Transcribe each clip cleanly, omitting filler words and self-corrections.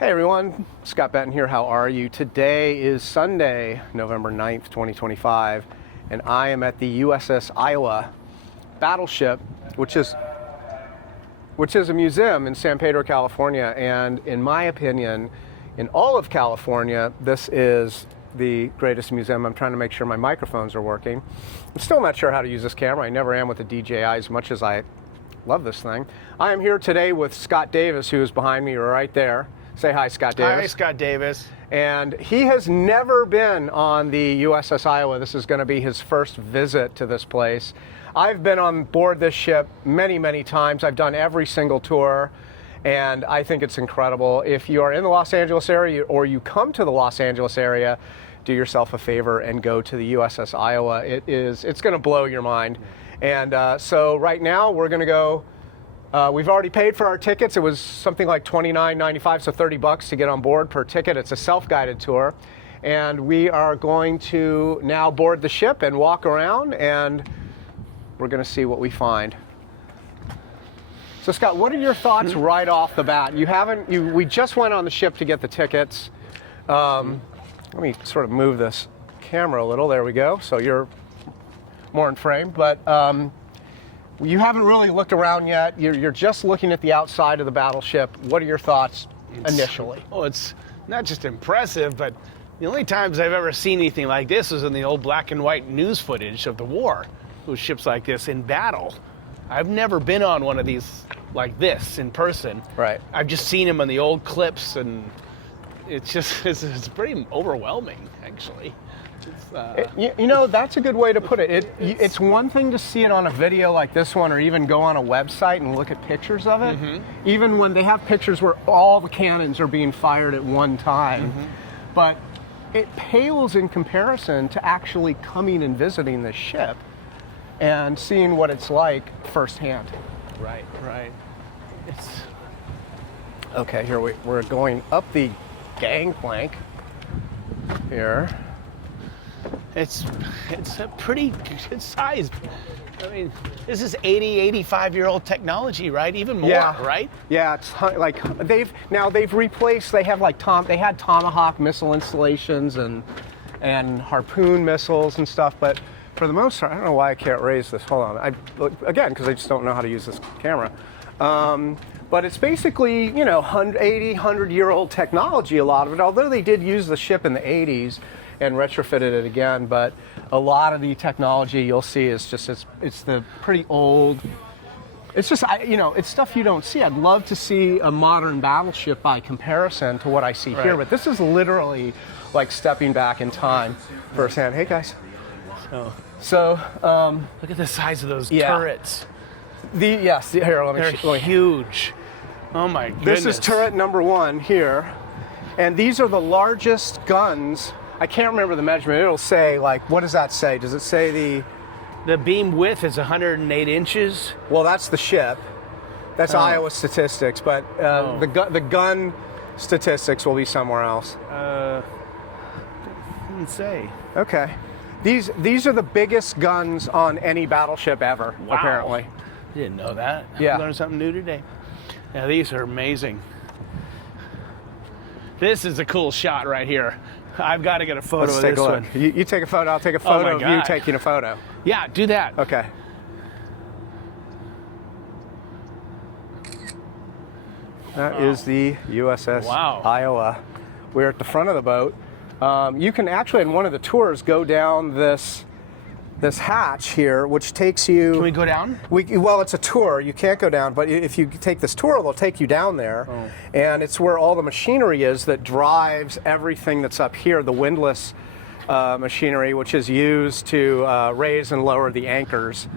Hey everyone, Scott Benton here. How are you? Today is Sunday, November 9th, 2025, and I am at the USS Iowa battleship, which is a museum in San Pedro, California. And in my opinion, in all of California, this is the greatest museum. I'm trying to make sure my microphones are working. I'm still not sure how to use this camera. I never am with the DJI as much as I love this thing. I am here today with Scott Davis, who is behind me right there. Say hi, Scott Davis. Hi, Scott Davis. And he has never been on the USS Iowa. This is going to be his first visit to this place. I've been on board this ship many, many times. I've done every single tour, and I think it's incredible. If you are in the Los Angeles area or you come to the Los Angeles area, do yourself a favor and go to the USS Iowa. It's going to blow your mind. And so right now we're going to go. We've already paid for our tickets. It was something like $29.95, so $30 to get on board per ticket. It's a self-guided tour. And we are going to now board the ship and walk around, and we're going to see what we find. So Scott, what are your thoughts right off the bat? We just went on the ship to get the tickets. Let me sort of move this camera a little. There we go. So you're more in frame. But you haven't really looked around yet. You're just looking at the outside of the battleship. What are your thoughts initially? Oh, it's not just impressive, but the only times I've ever seen anything like this was in the old black and white news footage of the war, with ships like this in battle. I've never been on one of these like this in person. Right. I've just seen them in the old clips, and it's pretty overwhelming, actually. That's a good way to put it. It's one thing to see it on a video like this one, or even go on a website and look at pictures of it. Mm-hmm. Even when they have pictures where all the cannons are being fired at one time. Mm-hmm. But it pales in comparison to actually coming and visiting the ship and seeing what it's like firsthand. Right. Okay, here we're going up the gangplank here. It's a pretty good size. I mean, this is 85-year-old technology, right? Even more, right? Yeah, it's like they've replaced. They had Tomahawk missile installations and Harpoon missiles and stuff, but for the most part, I don't know why I can't raise this. Hold on, because I just don't know how to use this camera. But it's basically 100-year-old technology. A lot of it, although they did use the ship in the 80s. And retrofitted it again, but a lot of the technology you'll see is it's the pretty old. It's just it's stuff you don't see. I'd love to see a modern battleship by comparison to what I see here, but this is literally like stepping back in time firsthand. Hey guys. So look at the size of those turrets. Here, They're huge. Oh my goodness. This is turret number 1 here, and these are the largest guns. I can't remember the measurement. It'll say, what does that say? Does it say the beam width is 108 inches? Well, that's the ship. That's Iowa statistics, but the gun statistics will be somewhere else. Didn't say. Okay. These are the biggest guns on any battleship ever, apparently. I didn't know that. Yeah. I learned something new today. Yeah, these are amazing. This is a cool shot right here. I've got to get a photo of this one. You take a photo, I'll take a photo of you taking a photo. Yeah, do that. Okay. That is the USS Iowa. We're at the front of the boat. You can actually, in one of the tours, go down this hatch here, which takes you... Can we go down? Well, it's a tour. You can't go down, but if you take this tour, they'll take you down there. Oh. And it's where all the machinery is that drives everything that's up here, the windlass machinery, which is used to raise and lower the anchors.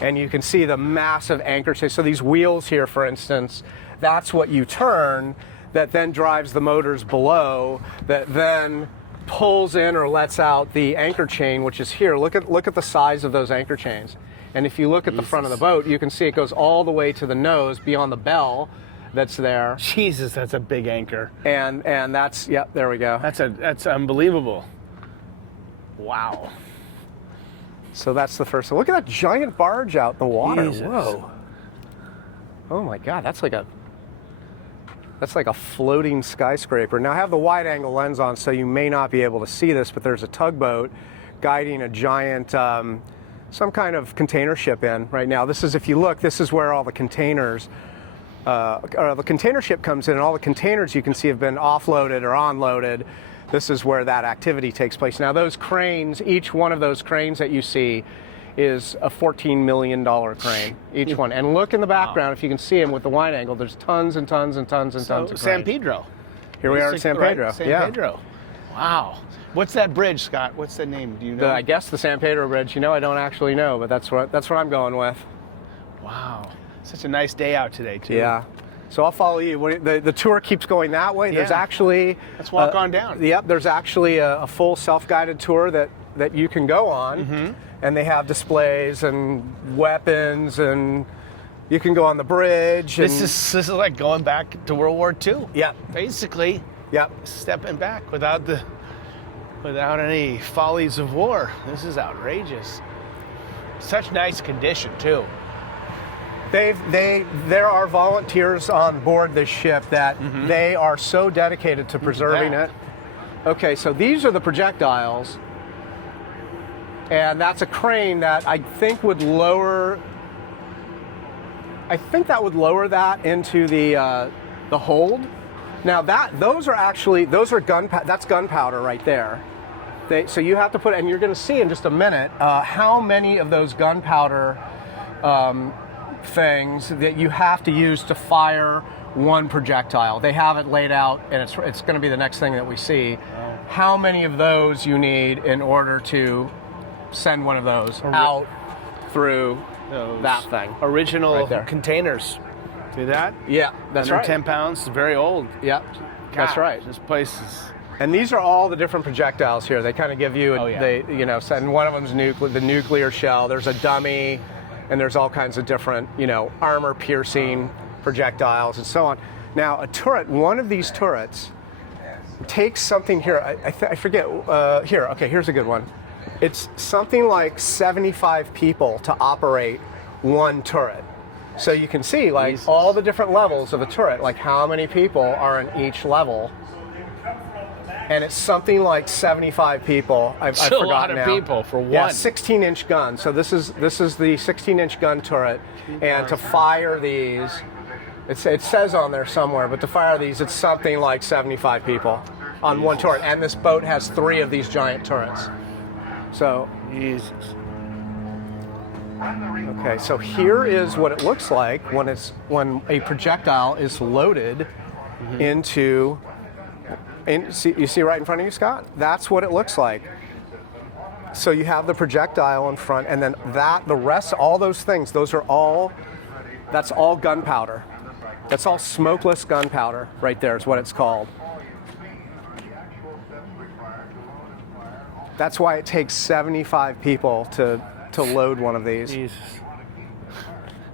And you can see the massive anchor chain. So these wheels here, for instance, that's what you turn, that then drives the motors below, that then pulls in or lets out the anchor chain, which is here. Look at the size of those anchor chains. And if you look at the front of the boat, you can see it goes all the way to the nose beyond the bell that's there. Jesus, that's a big anchor. And that's, there we go. That's unbelievable. Wow. So that's the first one. Look at that giant barge out in the water. Jesus. Whoa. Oh my God, that's like a That's like a floating skyscraper. Now I have the wide angle lens on, so you may not be able to see this, but there's a tugboat guiding a giant, some kind of container ship in right now. This is, if you look, this is where all the containers, or the container ship comes in, and all the containers you can see have been offloaded or unloaded. This is where that activity takes place. Now those cranes, each one of those cranes that you see is a $14 million crane, each one. And look in the background, if you can see them with the wide angle, there's tons and tons and tons and tons of cranes. San Pedro. Here we are at San Pedro. Right? San Pedro. Wow. What's that bridge, Scott? What's the name? Do you know? I guess the San Pedro Bridge. You know, I don't actually know, but that's what I'm going with. Wow. Such a nice day out today, too. Yeah. So I'll follow you. The tour keeps going that way. There's actually... Let's walk on down. Yep, there's actually a full self-guided tour that you can go on. Mm-hmm. And they have displays and weapons, and you can go on the bridge. This is like going back to World War II. Yeah. Basically. Yep. Stepping back without any follies of war. This is outrageous. Such nice condition too. There are volunteers on board this ship that they are so dedicated to preserving it. Okay, so these are the projectiles. And that's a crane that I think would lower. I think that would lower that into the hold. Now those are gunpowder. That's gunpowder right there. So you have to put, and you're going to see in just a minute how many of those gunpowder things that you have to use to fire one projectile. They have it laid out, and it's going to be the next thing that we see. Wow. How many of those you need in order to send one of those out through that thing. Original right containers. See that? Yeah, that's right. 10 pounds, very old. Yep, that's right. This place is... And these are all the different projectiles here. They kind of give you, and one of them's the nuclear shell. There's a dummy, and there's all kinds of different, armor-piercing projectiles and so on. Now, a turret, one of these turrets takes something here. I forget. Here's a good one. It's something like 75 people to operate one turret. So you can see all the different levels of a turret, like how many people are in each level. And it's something like 75 people. I've forgotten a lot of now. People for one. Yeah, 16-inch gun. So this is the 16-inch gun turret. And to fire these, it says on there somewhere, but to fire these, it's something like 75 people on one turret. And this boat has 3 of these giant turrets. So, Jesus. Okay, so here is what it looks like when a projectile is loaded into. You see right in front of you, Scott? That's what it looks like. So you have the projectile in front, and then the rest, all those things, that's all gunpowder. That's all smokeless gunpowder right there is what it's called. That's why it takes 75 people to load one of these. Jesus.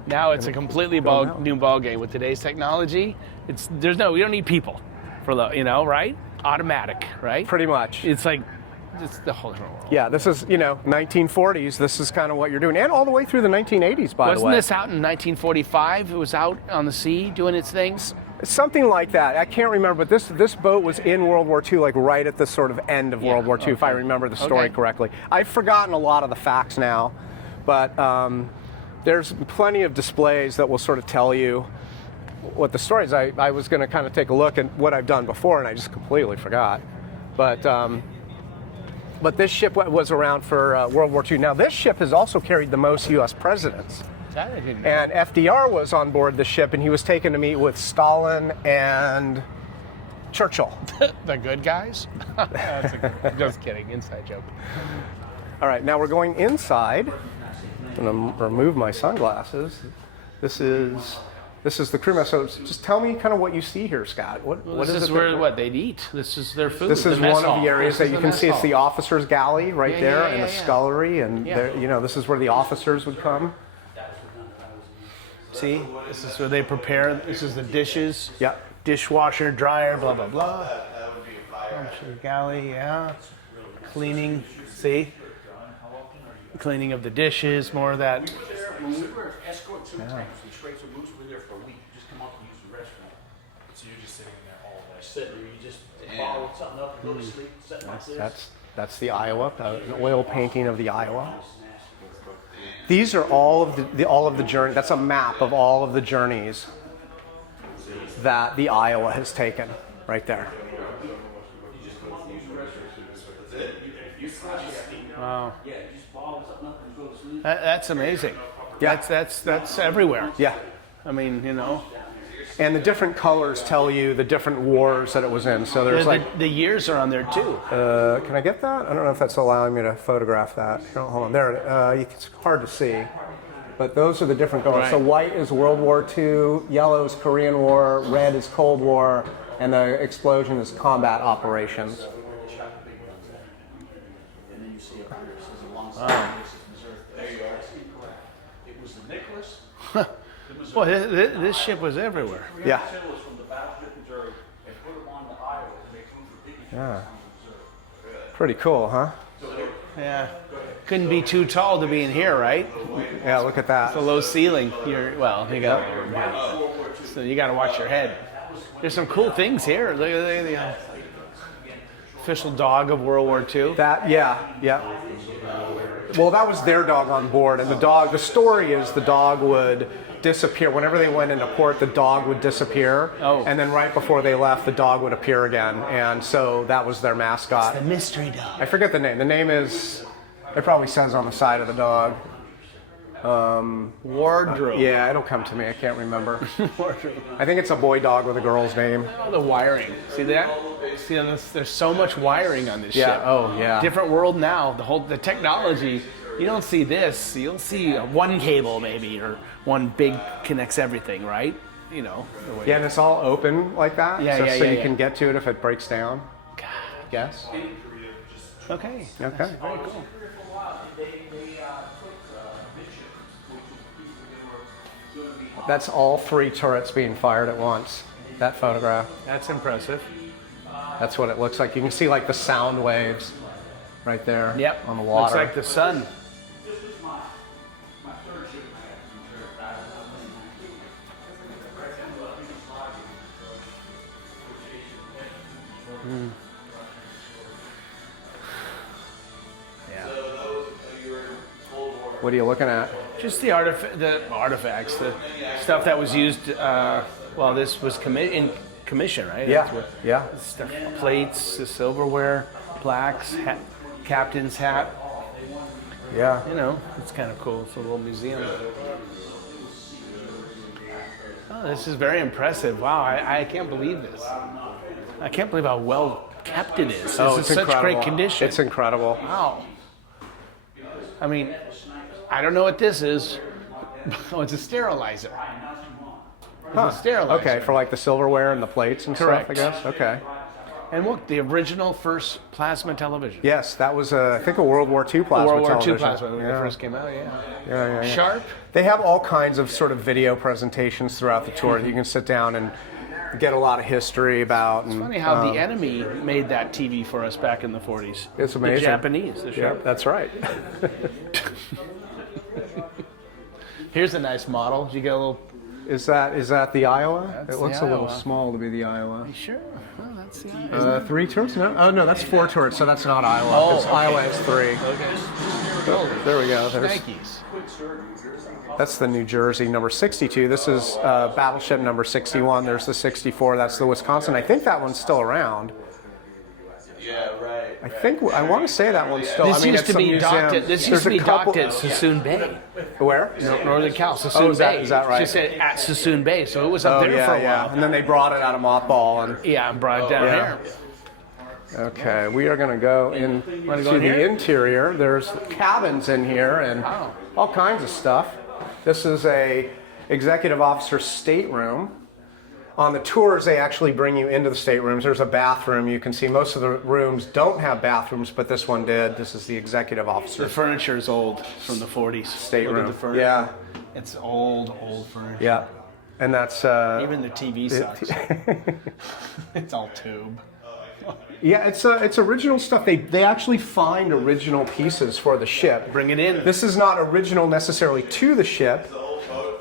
Now it's a completely new ball game with today's technology. We don't need people for right? Automatic, right? Pretty much. It's the whole different world. Yeah, this is 1940s. This is kind of what you're doing, and all the way through the 1980s. By the way, wasn't this out in 1945? It was out on the sea doing its things. Something like that. I can't remember, but this boat was in World War II, like right at the sort of end of World War II, if I remember the story correctly. I've forgotten a lot of the facts now, but there's plenty of displays that will sort of tell you what the story is. I was going to kind of take a look at what I've done before, and I just completely forgot. But this ship was around for World War II. Now, this ship has also carried the most U.S. presidents. And FDR was on board the ship, and he was taken to meet with Stalin and Churchill. The good guys? Just kidding, inside joke. All right, now we're going inside. I'm going to remove my sunglasses. This is the crew mess. So just tell me kind of what you see here, Scott. What is it? What they'd eat. This is their food. This is one of the areas that you can see. It's the officers' galley right there, and the scullery, and this is where the officers would come. See, this is where they prepare. This is the dishes. Yep. Dishwasher, dryer, blah blah blah. Galley, cleaning. See, cleaning of the dishes. More of that. When we were escorting 2 tanks, we straight to Moose, we were there for a week. Just come up and use the restroom. So you're just sitting in there all day. Sitting there, you just bottle something up and go to sleep, sit like this. That's the Iowa, an oil painting of the Iowa. These are all of the journey. That's a map of all of the journeys that the Iowa has taken, right there. Wow. That's amazing. Yeah. That's everywhere. Yeah. I mean, you know. And the different colors tell you the different wars that it was in. So there's the years are on there too. Can I get that? I don't know if that's allowing me to photograph that. Hold on. There. It's hard to see. But those are the different colors. Right. So white is World War II, yellow is Korean War, red is Cold War, and the explosion is combat operations. Wow. There you are. It was the Nicholas. Well, this ship was everywhere. Yeah. From the battleship Missouri, they put them on the Iowa to make room for bigger ships Yeah. from Missouri. Pretty cool, huh? Yeah. Couldn't be too tall to be in here, right? Yeah, look at that. It's a low ceiling. You got so you got to watch your head. There's some cool things here. Look at the official dog of World War II. Yeah. Well, that was their dog on board, and the story is the dog would disappear. Whenever they went into port, the dog would disappear. Oh. And then right before they left, the dog would appear again. And so that was their mascot. The mystery dog. I forget the name. The name is, it probably says on the side of the dog. Wardrobe. Yeah, it'll come to me. I can't remember. Wardrobe. I think it's a boy dog with a girl's name. Oh, the wiring. See that? See, there's so much wiring on this Yeah. ship. Oh, yeah. Different world now. The technology. You don't see this. You'll see one cable maybe, or one big connects everything, right? You know. The way Yeah, and it's all open like that. Yeah, so, yeah, so yeah, you yeah. can get to it if it breaks down. Yes. Okay. Okay. Very cool. That's all 3 turrets being fired at once. That photograph. That's impressive. That's what it looks like. You can see like the sound waves right there Yep. on the water. Looks like the sun. Yeah. What are you looking at? Just the artifacts, the stuff that was used. Well, this was in commission, right? Yeah. That's what- Yeah. Stuff, plates, the silverware, plaques, captain's hat. Yeah. You know, it's kind of cool. It's a little museum. Oh, this is very impressive. Wow, I can't believe this. I can't believe how well kept it is. This is it's such incredible. great condition. It's incredible. Wow. I mean, I don't know what this is. Oh, it's a sterilizer. It's a sterilizer. Okay, for like the silverware and the plates and Correct. stuff, I guess. Okay. And look, the original first plasma television. Yes, that was I think a World War II plasma World War II television. plasma when it Yeah. first came out, yeah. Yeah. Sharp. They have all kinds of sort of video presentations throughout the tour that you can sit down and get a lot of history about. It's funny how the enemy made that TV for us back in the 40s. It's amazing. The Japanese. The Yeah, Sharp. that's right. Here's a nice model. Did you get a little... Is that the Iowa? That's It looks the a little Iowa. small to be the Iowa. Sure. Well, that's the 3 turrets? No. Oh no, that's 4 turrets. So that's not Iowa. Oh, 'cause okay. Iowa is 3. Okay. There we go. There's, Yankees. that's the New Jersey number 62. This is battleship number 61. There's the 64. That's the Wisconsin. I think that one's still around. Yeah, right. I want to say that one's still. This I mean, used it's to some be museum. docked at, this There's used to a be couple- docked at Sassoon Bay. Where? Northern Cal, Sassoon is that- Bay. is that right? She said at Sassoon Bay, so it was up Oh there yeah, for a yeah. while. And then they brought it out of mothball and. Yeah, and brought it down yeah. here. Okay, we are going to go Wanna into go in the here? interior. There's cabins in here and Wow. all kinds of stuff. This is a executive officer stateroom. On the tours, they actually bring you into the staterooms. There's a bathroom. You can see most of the rooms don't have bathrooms, but this one did. This is the executive officer The furniture is old from the 40s. stateroom. Look at the furniture. Yeah, It's old furniture. yeah. And that's Even the TV sucks. It's all tube. yeah. It's original stuff. They actually find original pieces for the ship. Bring it in. This is not original necessarily to the ship,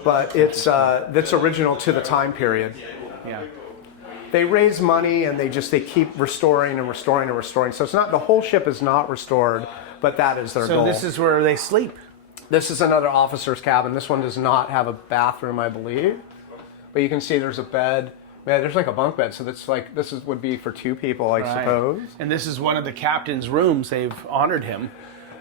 but it's original to the time period. Yeah. they raise money and they keep restoring and restoring and restoring. So it's not, the whole ship is not restored, but that is their goal. So this is where they sleep. This is another officer's cabin. This one does not have a bathroom, I believe. But you can see there's a bed. Yeah, there's like a bunk bed, so that's like, would be for 2 people, I suppose. And this is one of the captain's rooms. They've honored him.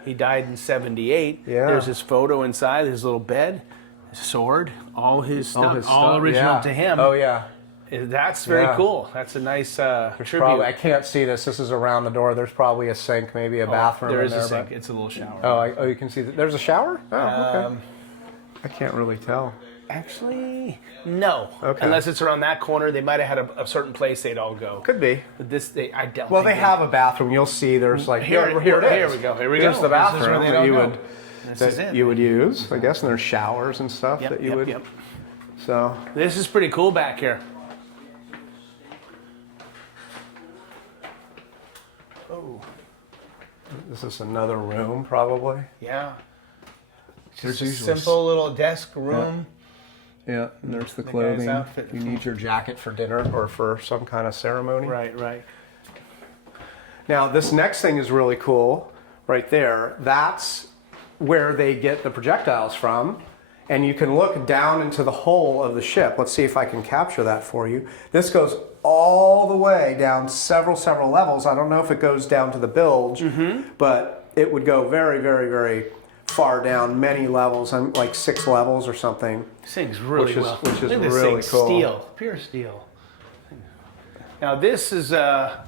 He died in 78. Yeah. There's his photo inside, his little bed, his sword, all his stuff, all original to him. Oh, yeah. That's very cool. That's a nice tribute. Probably, I can't see this. This is around the door. There's probably a sink, maybe a bathroom. There is in there, a sink. but... It's a little shower. Oh, you can see that. There's a shower? Oh, okay. I can't really tell. Actually, no. Okay. Unless it's around that corner, they might have had a certain place they'd all go. Could be. But this, I don't. Well, think they have a bathroom. You'll see. There's like Here it is. Here we go. Here we There's go. the This is where bathroom they that don't you go. would This is it. you would use, I guess, and there's showers and stuff that you would. Yep. So This is pretty cool back here. Oh. this is another room, probably. Yeah. There's Just a usually simple little desk room. Yeah, and there's the guy's clothing. outfit. You need your jacket for dinner or for some kind of ceremony. Right. Now, this next thing is really cool, right there. That's where they get the projectiles from, and you can look down into the hull of the ship. Let's see if I can capture that for you. This goes all the way down several levels. I don't know if it goes down to the bilge, but it would go very, very, very far down, many levels, like 6 levels or something. This thing's really well. Which is Look at this really thing, cool. Steel, pure steel. Now this is the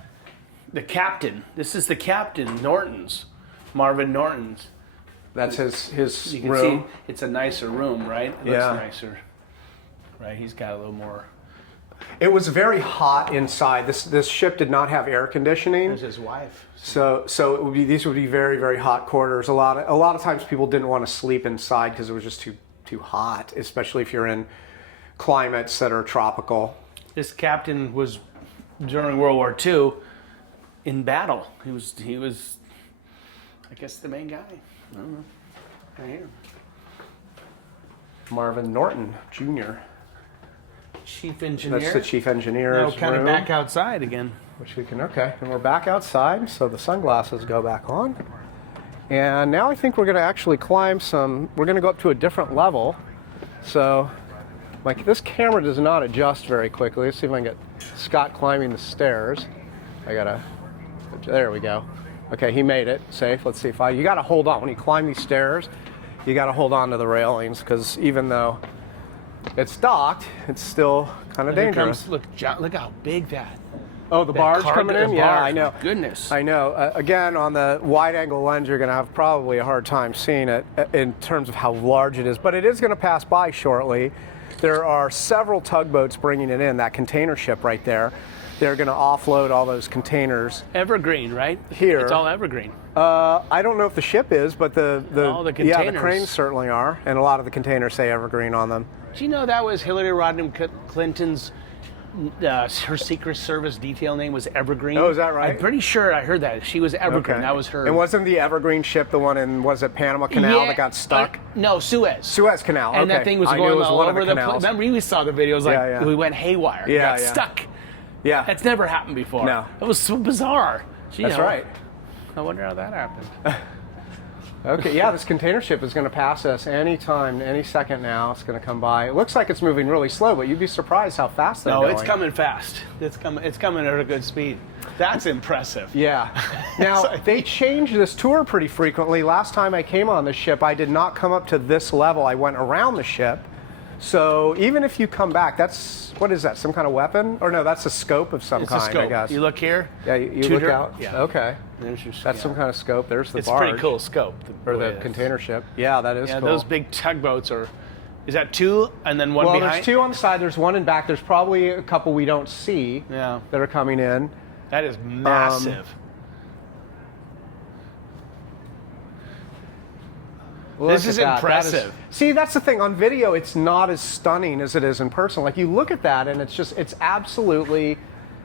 captain. This is the captain, Norton's, Marvin Norton's. That's his You can room. see it's a nicer room, right? It Yeah. looks nicer. Right, he's got a little more. It was very hot inside. This ship did not have air conditioning. There's his wife. So it would be, these would be very, very hot quarters. A lot of times people didn't want to sleep inside because it was just too hot, especially if you're in climates that are tropical. This captain was during World War II in battle. He was I guess the main guy. I don't know. Right here. Marvin Norton Jr. Chief engineer. That's the chief engineer. Now kind of back outside again. Which we can, okay. And we're back outside, so the sunglasses go back on. And now I think we're going to actually climb we're going to go up to a different level. So, like, this camera does not adjust very quickly. Let's see if I can get Scott climbing the stairs. There we go. Okay, he made it safe. Let's see if you got to hold on. When you climb these stairs, you got to hold on to the railings because even though it's docked, it's still kind of dangerous. Look how big that. Oh, the barge coming in? Yeah, I know. Goodness. I know. Again, on the wide-angle lens, you're going to have probably a hard time seeing it in terms of how large it is, but it is going to pass by shortly. There are several tugboats bringing it in, that container ship right there. They're going to offload all those containers. Evergreen, right? Here. It's all evergreen. I don't know if the ship is, but all the containers. Yeah, the cranes certainly are, and a lot of the containers say Evergreen on them. Do you know that was Hillary Rodham Clinton's her Secret Service detail name was Evergreen? Oh, is that right? I'm pretty sure I heard that. She was Evergreen. Okay. That was her. And wasn't the Evergreen ship the one in, was it Panama Canal that got stuck? No, Suez. Suez Canal, And okay. that thing was I knew going it was all one of over the the place. canals. Remember, we saw the videos like we went haywire. Yeah, got stuck. Yeah. That's never happened before. No. It was so bizarre. That's right. I wonder how that happened. Okay, yeah, this container ship is going to pass us any time, any second now. It's going to come by. It looks like it's moving really slow, but you'd be surprised how fast they're going. No, it's coming fast. It's coming at a good speed. That's impressive. Yeah. Now, they change this tour pretty frequently. Last time I came on the ship, I did not come up to this level. I went around the ship. So even if you come back, what is that, some kind of weapon? Or no, that's a scope of some kind, a scope. I guess. You look here. Yeah, you look out. Yeah. Okay. There's your, That's some kind of scope. There's the It's barge. pretty cool scope. Or the container ship. Yeah, that is cool. cool. Those big tugboats are, is that 2 and then one behind? Well, there's 2 on the side. There's 1 in back. There's probably a couple we don't see that are coming in. That is massive. This is impressive. See, that's the thing. On video, it's not as stunning as it is in person. Like, you look at that, and it's absolutely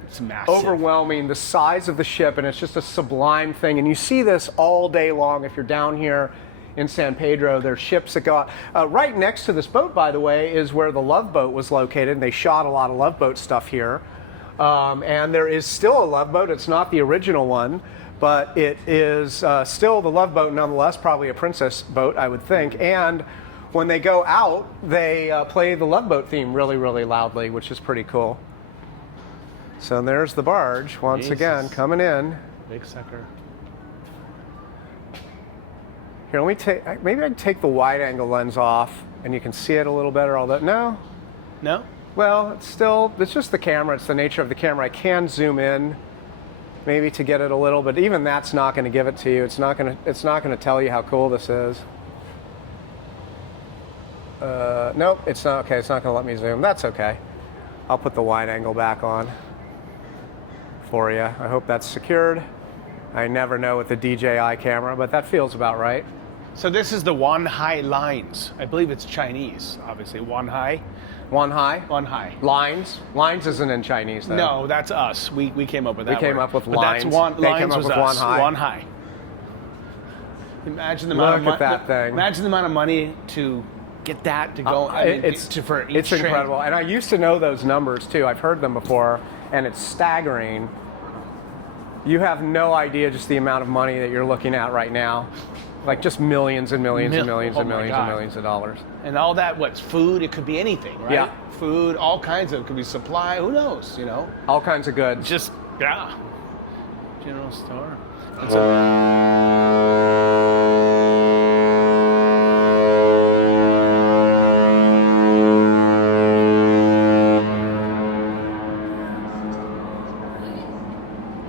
It's massive. overwhelming, the size of the ship, and it's just a sublime thing. And you see this all day long if you're down here in San Pedro. There's ships that go out. Right next to this boat, by the way, is where the Love Boat was located, and they shot a lot of Love Boat stuff here. And there is still a Love Boat. It's not the original one, but it is still the Love Boat nonetheless, probably a princess boat, I would think. And when they go out, they play the Love Boat theme really, really loudly, which is pretty cool. So there's the barge once Jesus. again coming in. Big sucker. Here, let me take. Maybe I can take the wide-angle lens off, and you can see it a little better. Although no, No? well, it's just the camera. It's the nature of the camera. I can zoom in, maybe to get it a little, but even that's not going to give it to you. It's not going to tell you how cool this is. Nope, it's not. Okay, it's not going to let me zoom. That's okay. I'll put the wide angle back on for you. I hope that's secured. I never know with the DJI camera, but that feels about right. So this is the Wanhai Lines. I believe it's Chinese, obviously. Wanhai. Wanhai? Wanhai. Lines? Lines isn't in Chinese, though. No, that's us. We came up with that. We came word. up with But lines. That's They lines came up was with us. Wanhai. Wanhai. Imagine the amount Look at that thing. Imagine the amount of money to get that to go. For each it's train. incredible. And I used to know those numbers, too. I've heard them before, and it's staggering. You have no idea just the amount of money that you're looking at right now. Like just millions and millions and millions Oh and my millions God. and millions of dollars. And all that, what's food? It could be anything, right? Yeah. Food, all kinds of, it could be supply, who knows, you know? All kinds of goods. Just, yeah. General store.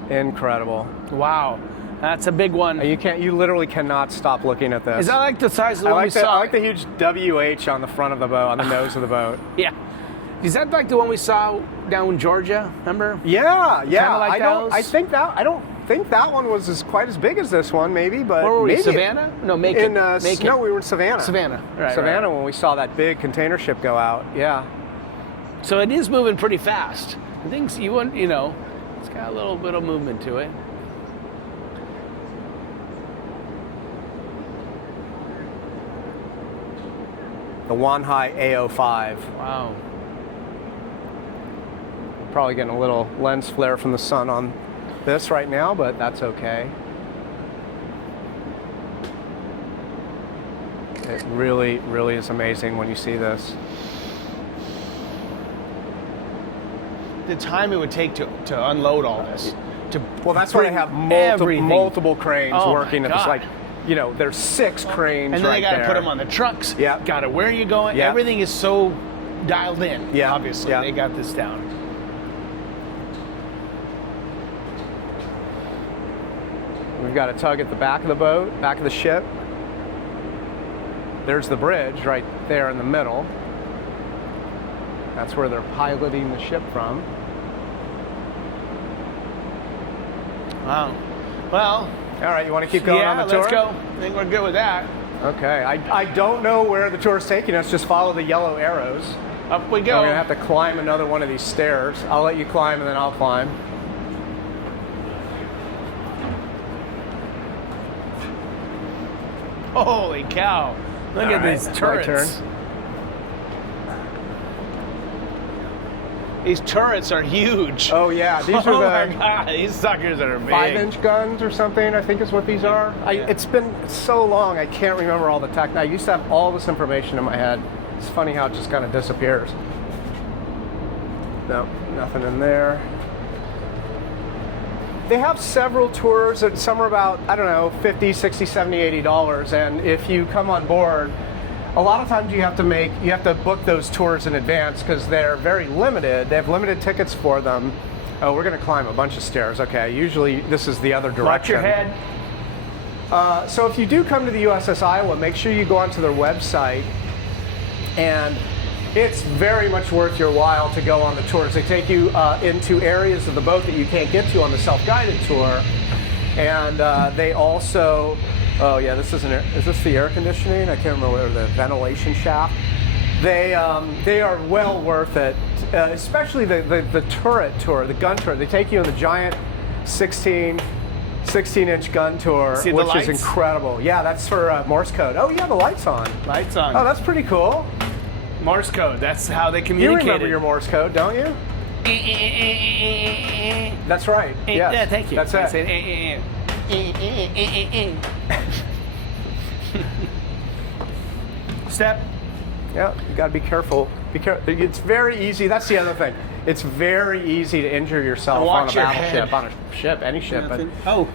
Incredible. Wow. That's a big one. You literally cannot stop looking at this. Is that like the size of the one we I saw? like the huge WH on the front of the boat, on the nose of the boat. Yeah. Is that like the one we saw down in Georgia? Remember? Yeah. like I don't those? I don't think that one was quite as big as this one, maybe, but Where were we? maybe Savannah? No, Macon. Macon. No, we were in Savannah. Savannah. Right. Savannah right. when we saw that big container ship go out. Yeah. So it is moving pretty fast. I think it's got a little bit of movement to it. The Wanhai AO5. Wow. Probably getting a little lens flare from the sun on this right now, but that's okay. It really, really is amazing when you see this. The time it would take to unload all this. Well, that's why they have multiple cranes Oh, working. my It's God. like, there's 6 cranes And then right they got to there. put them on the trucks. Yeah. Got to where are you going? Yeah. Everything is so dialed in. Yeah. Obviously, Yeah. they got this down. We've got a tug at the back of the boat, back of the ship. There's the bridge right there in the middle. That's where they're piloting the ship from. Wow. Well. All right, you want to keep going on the tour? let's go. I think we're good with that. Okay, I don't know where the tour is taking us. Just follow the yellow arrows. Up we We're go. gonna have to climb another one of these stairs. I'll let you climb and then I'll climb. Holy cow. Look All at right, these my turrets. turn. These turrets are huge. Oh yeah, these Oh are my the God, these suckers are big. 5-inch guns or something, I think is what these are. Yeah. It's been so long, I can't remember all the tech. I used to have all this information in my head. It's funny how it just kind of disappears. No, nothing in there. They have several tours, and some are about, I don't know, $50, $60, $70, $80. And if you come on board, a lot of times you have to book those tours in advance because they're very limited. They have limited tickets for them. Oh, we're going to climb a bunch of stairs. Okay, usually this is the other direction. Watch your head. So if you do come to the USS Iowa, make sure you go onto their website, and it's very much worth your while to go on the tours. They take you into areas of the boat that you can't get to on the self-guided tour, and they also, oh yeah, is this the air conditioning? I can't remember, the ventilation shaft. They are well worth it, especially the turret tour, the gun tour. They take you on the giant 16-inch gun tour, See the which lights? is incredible. Yeah, that's for Morse code. Oh yeah, the light's on. Lights on. Oh, that's pretty cool. Morse code. That's how they You communicate. remember your Morse code, don't you? That's right. Yes. Yeah, thank you. That's I it. said, Step. Yeah, you got to be careful. Be careful. It's very easy. That's the other thing. It's very easy to injure yourself And on a watch your battleship, head. on a ship, any ship, but Oh,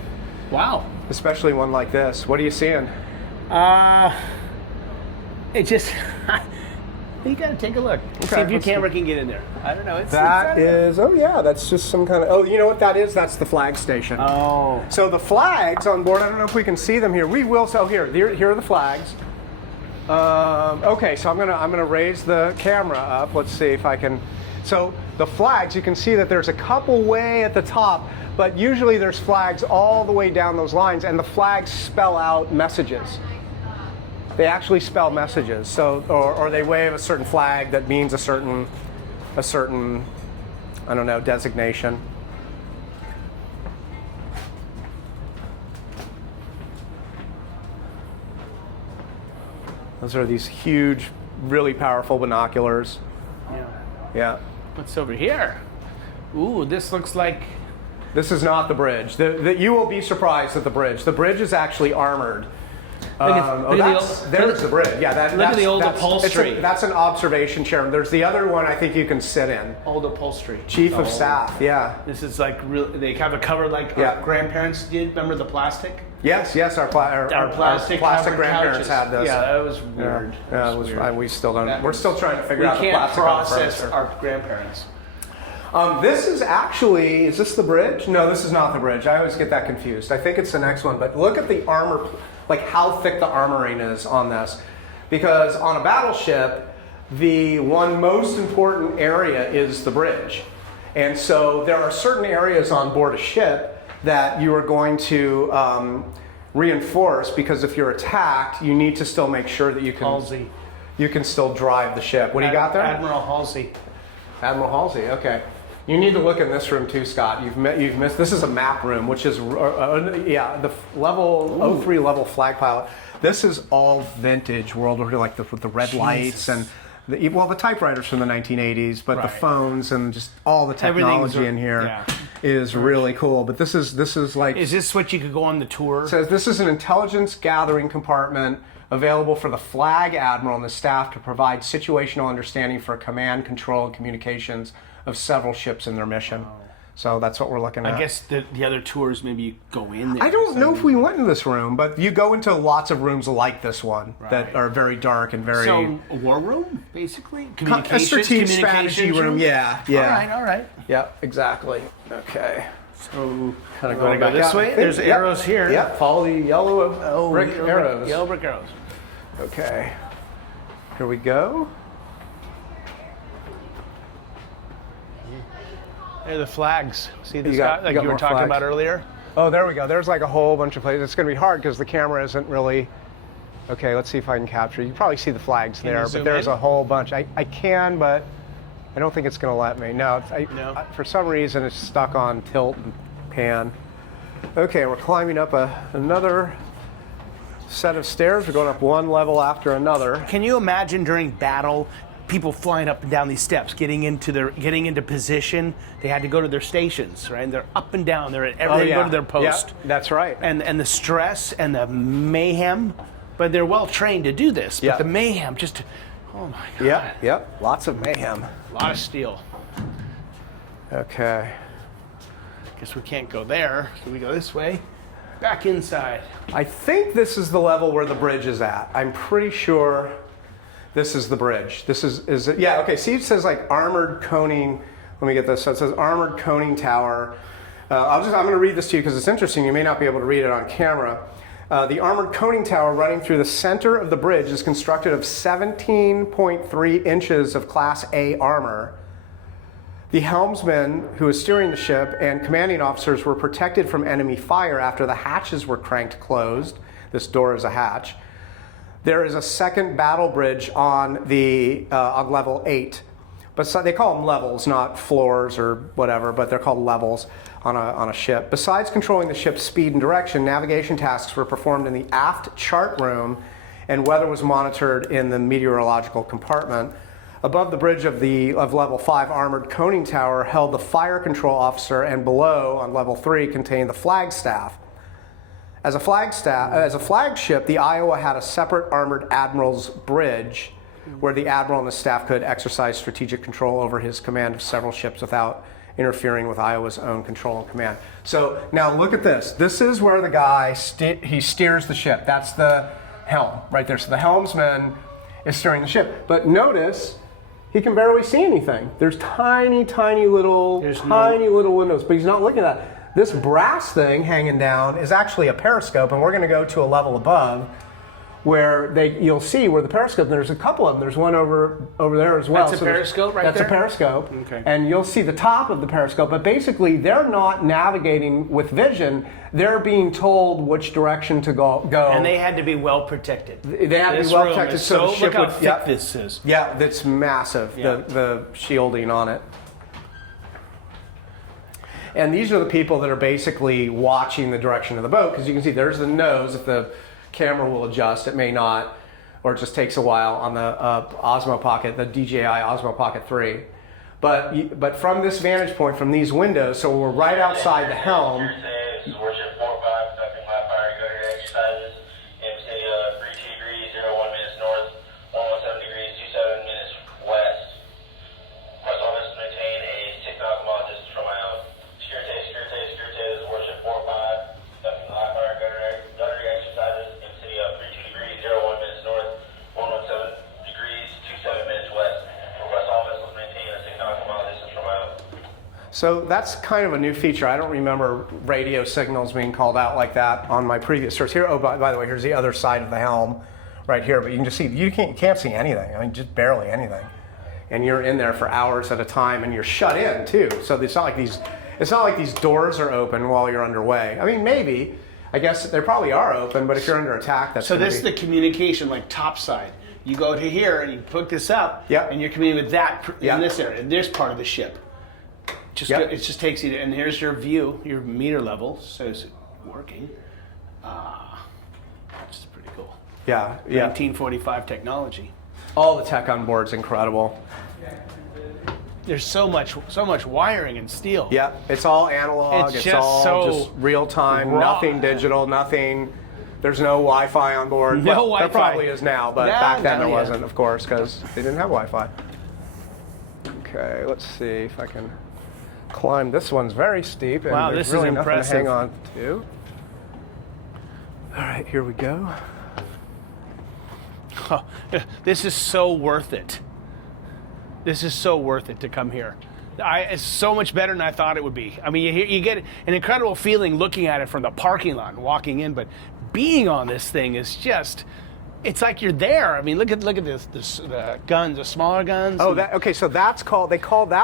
wow. especially one like this. What are you seeing? It just. You gotta take a look. See if your let's camera can get in there. I don't know. That is, oh yeah, that's just some kind of, oh, you know what that is? That's the flag station. Oh. So the flags on board, I don't know if we can see them here. We will, so here are the flags. Okay, so I'm gonna raise the camera up. Let's see if I can. So the flags, you can see that there's a couple way at the top, but usually there's flags all the way down those lines, and the flags spell out messages. They actually spell messages. So, or they wave a certain flag that means a certain, I don't know, designation. Those are these huge, really powerful binoculars. Yeah. Yeah. What's over here? Ooh, this looks like. This is not the bridge. You will be surprised at the bridge. The bridge is actually armored. There's the bridge. Yeah, look at the old upholstery. That's an observation chair. There's the other one I think you can sit in. Old upholstery. Chief of Staff, yeah. This is like real. They have a cover like our grandparents did. Remember the plastic? Yes, our plastic grandparents couches. had this. Yeah, that was weird. Yeah, it was weird. We still don't. We're still trying to figure out the We can't plastic process furniture. our grandparents. This is actually, is this the bridge? No, this is not the bridge. I always get that confused. I think it's the next one, but look at the armor, like how thick the armoring is on this. Because on a battleship, the one most important area is the bridge. And so there are certain areas on board a ship that you are going to reinforce, because if you're attacked, you need to still make sure that you can still drive the ship. What do you got there? Admiral Halsey. Admiral Halsey, okay. You need to look in this room too, Scott. You've missed. This is a map room, which is the level 03 level flag pilot. This is all vintage World War II, like with the red lights and the typewriters from the 1980s, but the phones and just all the technology in here is really cool. But this is like. Is this what you could go on the tour? It says this is an intelligence gathering compartment available for the flag admiral and the staff to provide situational understanding for command, control, and communications of several ships in their mission. Wow. So that's what we're looking at. I guess the other tours, maybe you go in there. I don't know if we went in this room, but you go into lots of rooms like this one that are very dark and very... So, a war room, basically? A strategic strategy room, yeah. All right. Yeah, exactly. Okay. So, kind of going go this way? There's arrows here. Yep, follow the yellow brick arrows. Yellow brick arrows. Okay. Here we go. There are the flags. See this got- guy, you like got you were more talking flags. about earlier? Oh, there we go. There's like a whole bunch of places. It's going to be hard because the camera isn't really... Okay, let's see if I can capture. You probably see the flags Can you there, zoom but there's in? a whole bunch. I can, but I don't think it's going to let me. No, for some reason it's stuck on tilt and pan. Okay, we're climbing up another set of stairs. We're going up one level after another. Can you imagine during battle, people flying up and down these steps, getting into position? They had to go to their stations, right? And they're up and down. They're at everything. Go to their post. Yeah, that's right. And the stress and the mayhem, but they're well trained to do this. But the mayhem, just, oh my God. Yep. Lots of mayhem. A lot of steel. Okay. Guess we can't go there, so we go this way. Back inside. I think this is the level where the bridge is at. I'm pretty sure this is the bridge. This is it? Yeah, okay. See, it says like armored coning. Let me get this. So it says armored coning tower. I'm going to read this to you because it's interesting. You may not be able to read it on camera. The armored coning tower running through the center of the bridge is constructed of 17.3 inches of Class A armor. The helmsman, who was steering the ship, and commanding officers were protected from enemy fire after the hatches were cranked closed. This door is a hatch. There is a second battle bridge on level 8. But they call them levels, not floors or whatever, but they're called levels on a ship. Besides controlling the ship's speed and direction, navigation tasks were performed in the aft chart room, and weather was monitored in the meteorological compartment. Above the bridge of level 5 armored conning tower held the fire control officer, and below on level 3 contained the flagstaff. As a flagship, the Iowa had a separate armored admiral's bridge where the admiral and the staff could exercise strategic control over his command of several ships without interfering with Iowa's own control and command. So now look at this. This is where the guy, he steers the ship. That's the helm right there. So the helmsman is steering the ship. But notice, he can barely see anything. There's tiny little windows, but he's not looking at that. This brass thing hanging down is actually a periscope, and we're going to go to a level above where you'll see where the periscope, there's a couple of them. There's one over there as well. That's a periscope right there? That's a periscope. Okay. And you'll see the top of the periscope, but basically they're not navigating with vision. They're being told which direction to go. And they had to be well protected. They had to be well protected so the ship look how would, thick this is. Yeah, that's massive, the shielding on it. And these are the people that are basically watching the direction of the boat, because you can see there's the nose. If the camera will adjust, it may not, or it just takes a while on the Osmo Pocket, the DJI Osmo Pocket 3. But from this vantage point, from these windows, so we're right outside the helm. Warship 4-5, conducting live fire gutter exercises. MC 32 degrees, 01 minutes north, 117 degrees, 27 minutes west. Must always maintain a 6 nautical mile distance from my own. Security, this is Warship 4-5, conducting live fire gutter exercises. MC 32 degrees, 01 minutes north, 117 degrees, 27 minutes west. Request all vessels maintain a 6 nautical mile distance from my own. So that's kind of a new feature. I don't remember radio signals being called out like that on my previous search here. Oh, by the way, here's the other side of the helm right here. But you can just see, you can't see anything. I mean, just barely anything. And you're in there for hours at a time, and you're shut in too. So it's not like these doors are open while you're underway. I mean, maybe. I guess they probably are open, but if you're under attack, that's so. This is the communication, like topside. You go to here and you put this up, and you're communicating with that in this area, in this part of the ship. It just takes you to, and here's your view, your meter level, so it's working. Which is pretty cool. Yeah. 1945 technology. All the tech on board is incredible. There's so much wiring and steel. Yeah, it's all analog. It's It's all so just real time. raw. Nothing digital. Nothing. There's no Wi-Fi on board. No Well, Wi-Fi. There probably is now, but Yeah, back then there yeah. wasn't, of course, because they didn't have Wi-Fi. Okay, let's see if I can climb. This one's very steep, and Wow, there's this is really nothing impressive. to hang on to. All right, here we go. Oh, this is so worth it. This is so worth it to come here. It's so much better than I thought it would be. I mean, you get an incredible feeling looking at it from the parking lot and walking in, but being on this thing is just, it's like you're there. I mean, look at this the guns, the smaller guns. Oh, okay. So that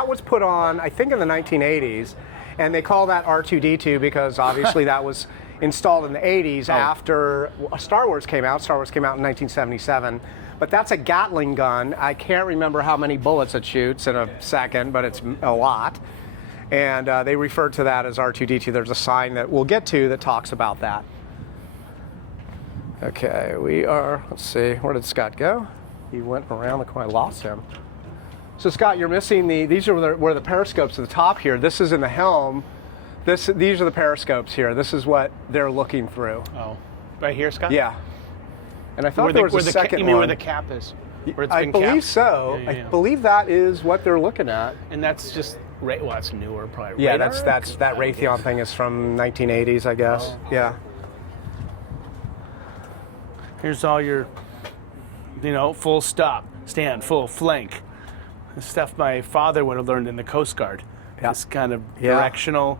was put on, I think, in the 1980s, and they call that R2D2 because obviously that was installed in the 80s after Star Wars came out. Star Wars came out in 1977. But that's a Gatling gun. I can't remember how many bullets it shoots in a second, but it's a lot. And they refer to that as R2D2. There's a sign that we'll get to that talks about that. Okay, let's see, where did Scott go? He went around the corner, I lost him. So Scott, you're missing these are where the periscopes at the top here. This is in the helm. These are the periscopes here. This is what they're looking through. Oh, right here, Scott? Yeah. And I thought there was a second one. You mean where the cap is? Where it's I been believe capped? so. Yeah. I believe that is what they're looking at. And that's just, well, that's newer, probably. Yeah, radar? that Raytheon thing is from 1980s, I guess. Oh. Yeah. Here's all your, full stop, stand, full flank. The stuff my father would have learned in the Coast Guard. Yeah. This kind of directional,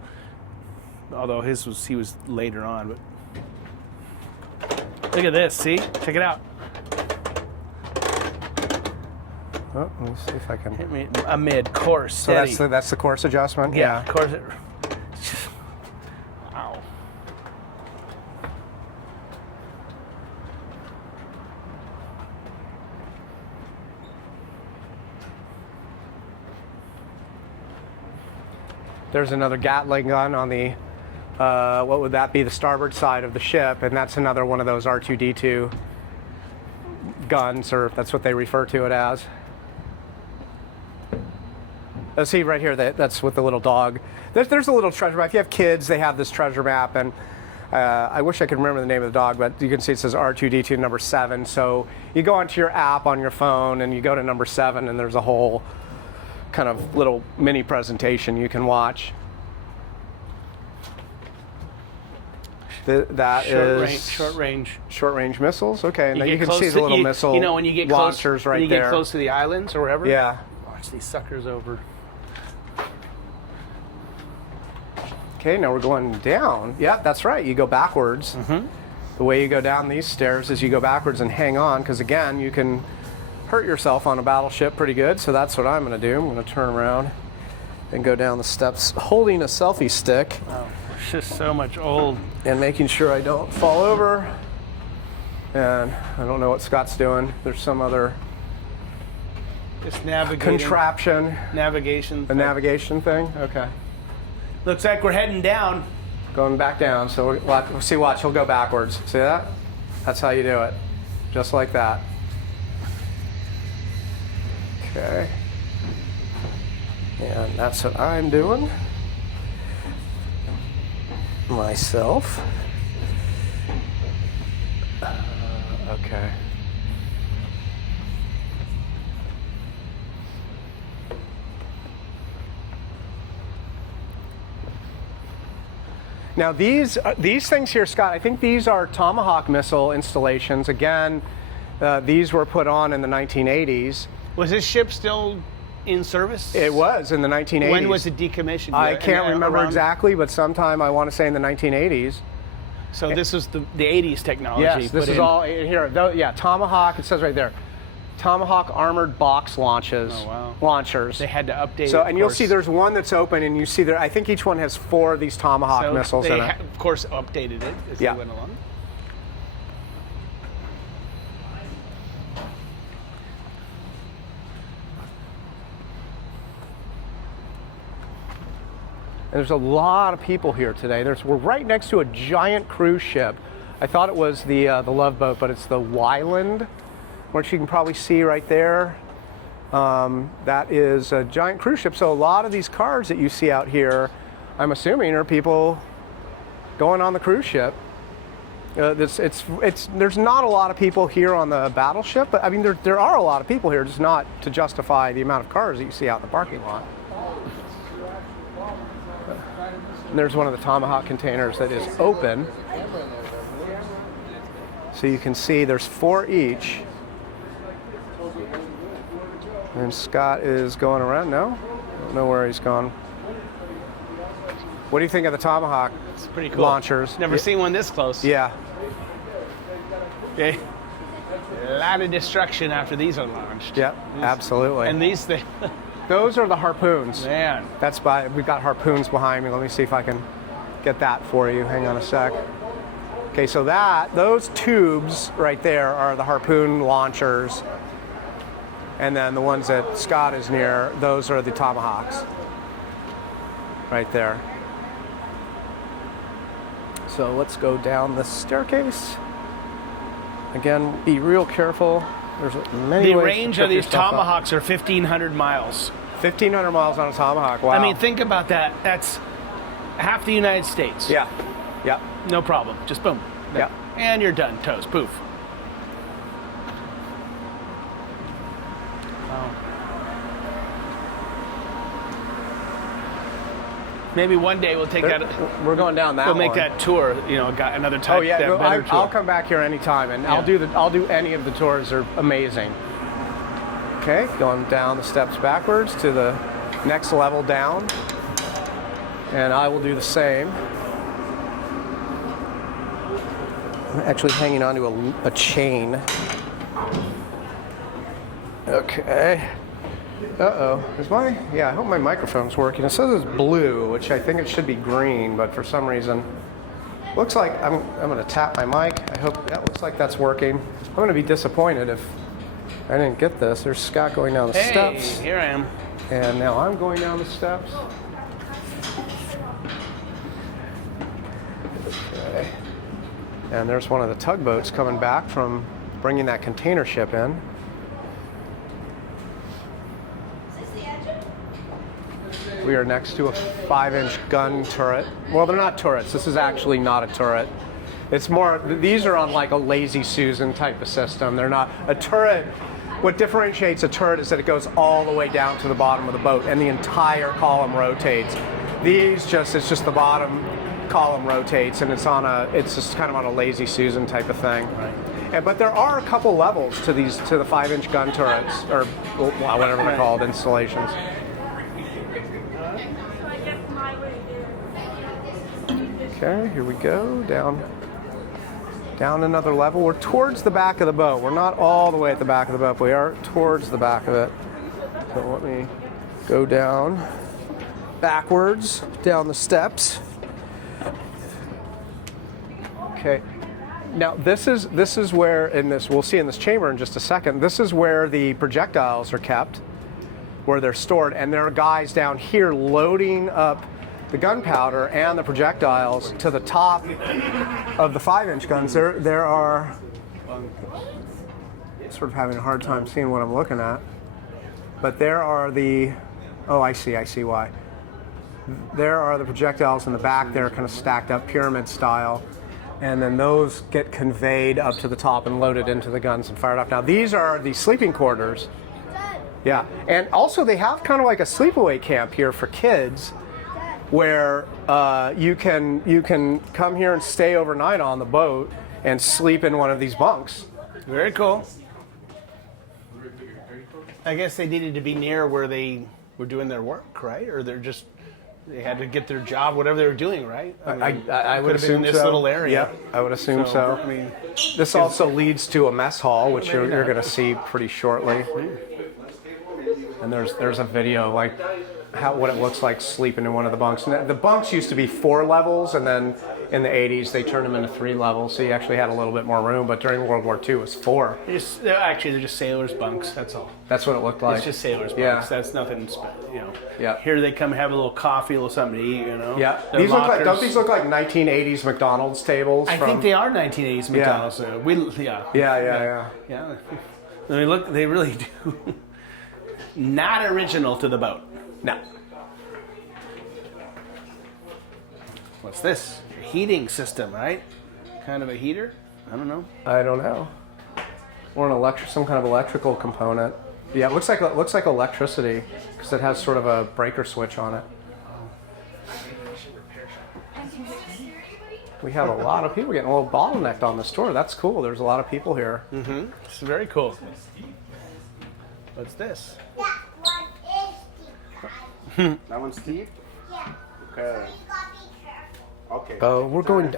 although he was later on. But look at this, see? Check it out. Oh, let me see if I can. Hit me amid course, So steady. that's the course adjustment? Yeah, course. Wow. There's another Gatling gun on the, what would that be, the starboard side of the ship, and that's another one of those R2D2 guns, or that's what they refer to it as. See right here, that's with the little dog. There's a little treasure map. If you have kids, they have this treasure map, and I wish I could remember the name of the dog, but you can see it says R2D2 number 7. So you go onto your app on your phone, and you go to number 7, and there's a whole kind of little mini presentation you can watch. That is short range missiles. Okay, and then you can close see the little missile when you get launchers right when you there. get close to the islands or wherever. Yeah. Watch these suckers over. Okay, now we're going down. Yeah, that's right. You go backwards. Mm-hmm. The way you go down these stairs is you go backwards and hang on, because again, you can hurt yourself on a battleship pretty good. So that's what I'm going to do. I'm going to turn around and go down the steps holding a selfie stick. Oh, it's just so much old. And making sure I don't fall over. And I don't know what Scott's doing. There's some other Just navigating. contraption. Navigation. A navigation thing? Okay. Looks like we're heading down. Going back down. So we'll see, watch, he'll go backwards. See that? That's how you do it. Just like that. Okay. And that's what I'm doing. Myself. Okay. Now these things here, Scott, I think these are Tomahawk missile installations. Again, these were put on in the 1980s. Was this ship still in service? It was in the 1980s. When was it decommissioned? I can't remember Around- exactly, but sometime I want to say in the 1980s. So this was the 80s technology. Yes, this put is in. all here. Yeah, Tomahawk. It says right there, Tomahawk armored box launches. Oh, wow. Launchers. They had to update. So, it, and you'll course. see there's one that's open, and you see there. I think each one has 4 of these Tomahawk So missiles they in it. of course, updated it as Yeah. they went along. And there's a lot of people here today. We're right next to a giant cruise ship. I thought it was the Love Boat, but it's the Wyland, which you can probably see right there. That is a giant cruise ship. So a lot of these cars that you see out here, I'm assuming, are people going on the cruise ship. There's not a lot of people here on the battleship, but I mean there are a lot of people here, just not to justify the amount of cars that you see out in the parking lot. And there's one of the Tomahawk containers that is open. So you can see there's 4 each. And Scott is going around. No? I don't know where he's gone. What do you think of the Tomahawk It's pretty cool. launchers? Never seen one this close. Yeah. Okay. A lot of destruction after these are launched. Yep, absolutely. And these things, those are the harpoons. man. We've got harpoons behind me. Let me see if I can get that for you. Hang on a sec. Okay, so those tubes right there are the harpoon launchers. And then the ones that Scott is near, those are the Tomahawks. Right there. So let's go down this staircase. Again, be real careful. There's many The ways range to of trip these yourself up. Tomahawks are 1,500 miles. 1,500 miles on a Tomahawk. Wow. I mean, think about that. That's half the United States. Yeah. Yeah. No problem. Just boom. Yeah. And you're done. Toast. Poof. Wow. Maybe one day we'll take that. We're going down that We'll make one. that tour. You know, got another type. Oh yeah, that no, better tour. I'll come back here anytime, and Yeah. I'll do any of the tours. They're amazing. Okay, going down the steps backwards to the next level down, and I will do the same. I'm actually hanging onto a chain. Okay. Uh-oh. I hope my microphone's working. It says it's blue, which I think it should be green, but for some reason, looks like I'm going to tap my mic. I hope that looks like that's working. I'm going to be disappointed if I didn't get this. There's Scott going down the Hey, steps. here I am. And now I'm going down the steps. Okay. And there's one of the tugboats coming back from bringing that container ship in. We are next to a 5-inch gun turret. Well, they're not turrets. This is actually not a turret. It's more, these are on like a Lazy Susan type of system. They're not a turret. What differentiates a turret is that it goes all the way down to the bottom of the boat and the entire column rotates. These just, it's just the bottom column rotates and it's just kind of on a Lazy Susan type of thing. Right. But there are a couple levels to the 5-inch gun turrets, or whatever they're called, installations. Okay, here we go, down another level. We're towards the back of the boat. We're not all the way at the back of the boat, but we are towards the back of it. So let me go down backwards, down the steps. Okay. Now this is where we'll see in this chamber in just a second. This is where the projectiles are kept, where they're stored, and there are guys down here loading up the gunpowder and the projectiles to the top of the 5-inch guns. There are, sort of having a hard time seeing what I'm looking at, but there are I see why. There are the projectiles in the back. They're kind of stacked up pyramid style, and then those get conveyed up to the top and loaded into the guns and fired off. Now these are the sleeping quarters. Yeah, and also they have kind of like a sleepaway camp here for kids, where you can come here and stay overnight on the boat and sleep in one of these bunks. Very cool. I guess they needed to be near where they were doing their work, right? Or they had to get their job, whatever they were doing, right? I would assume in this little area. Yeah, I would assume so. I mean, this also leads to a mess hall, which you're going to see pretty shortly. And there's a video like what it looks like sleeping in one of the bunks. And the bunks used to be 4 levels, and then in the 80s they turned them into 3 levels, so you actually had a little bit more room. But during World War II, it was 4. They're just sailors' bunks. That's all. That's what it looked like. It's just sailors' bunks. Yeah. That's nothing. Yeah. Here they come have a little coffee, a little something to eat. Yeah. Their lockers. Don't these look like 1980s McDonald's tables? I think they are 1980s McDonald's. Yeah. I mean, look, they really do. Not original to the boat. No. What's this? Your heating system, right? Kind of a heater? I don't know. I don't know. Or some kind of electrical component. Yeah, it looks like electricity because it has sort of a breaker switch on it. We have a lot of people getting a little bottlenecked on this tour. That's cool. There's a lot of people here. Mm-hmm. It's very cool. What's this? That one's steep? Yeah. Okay. Okay.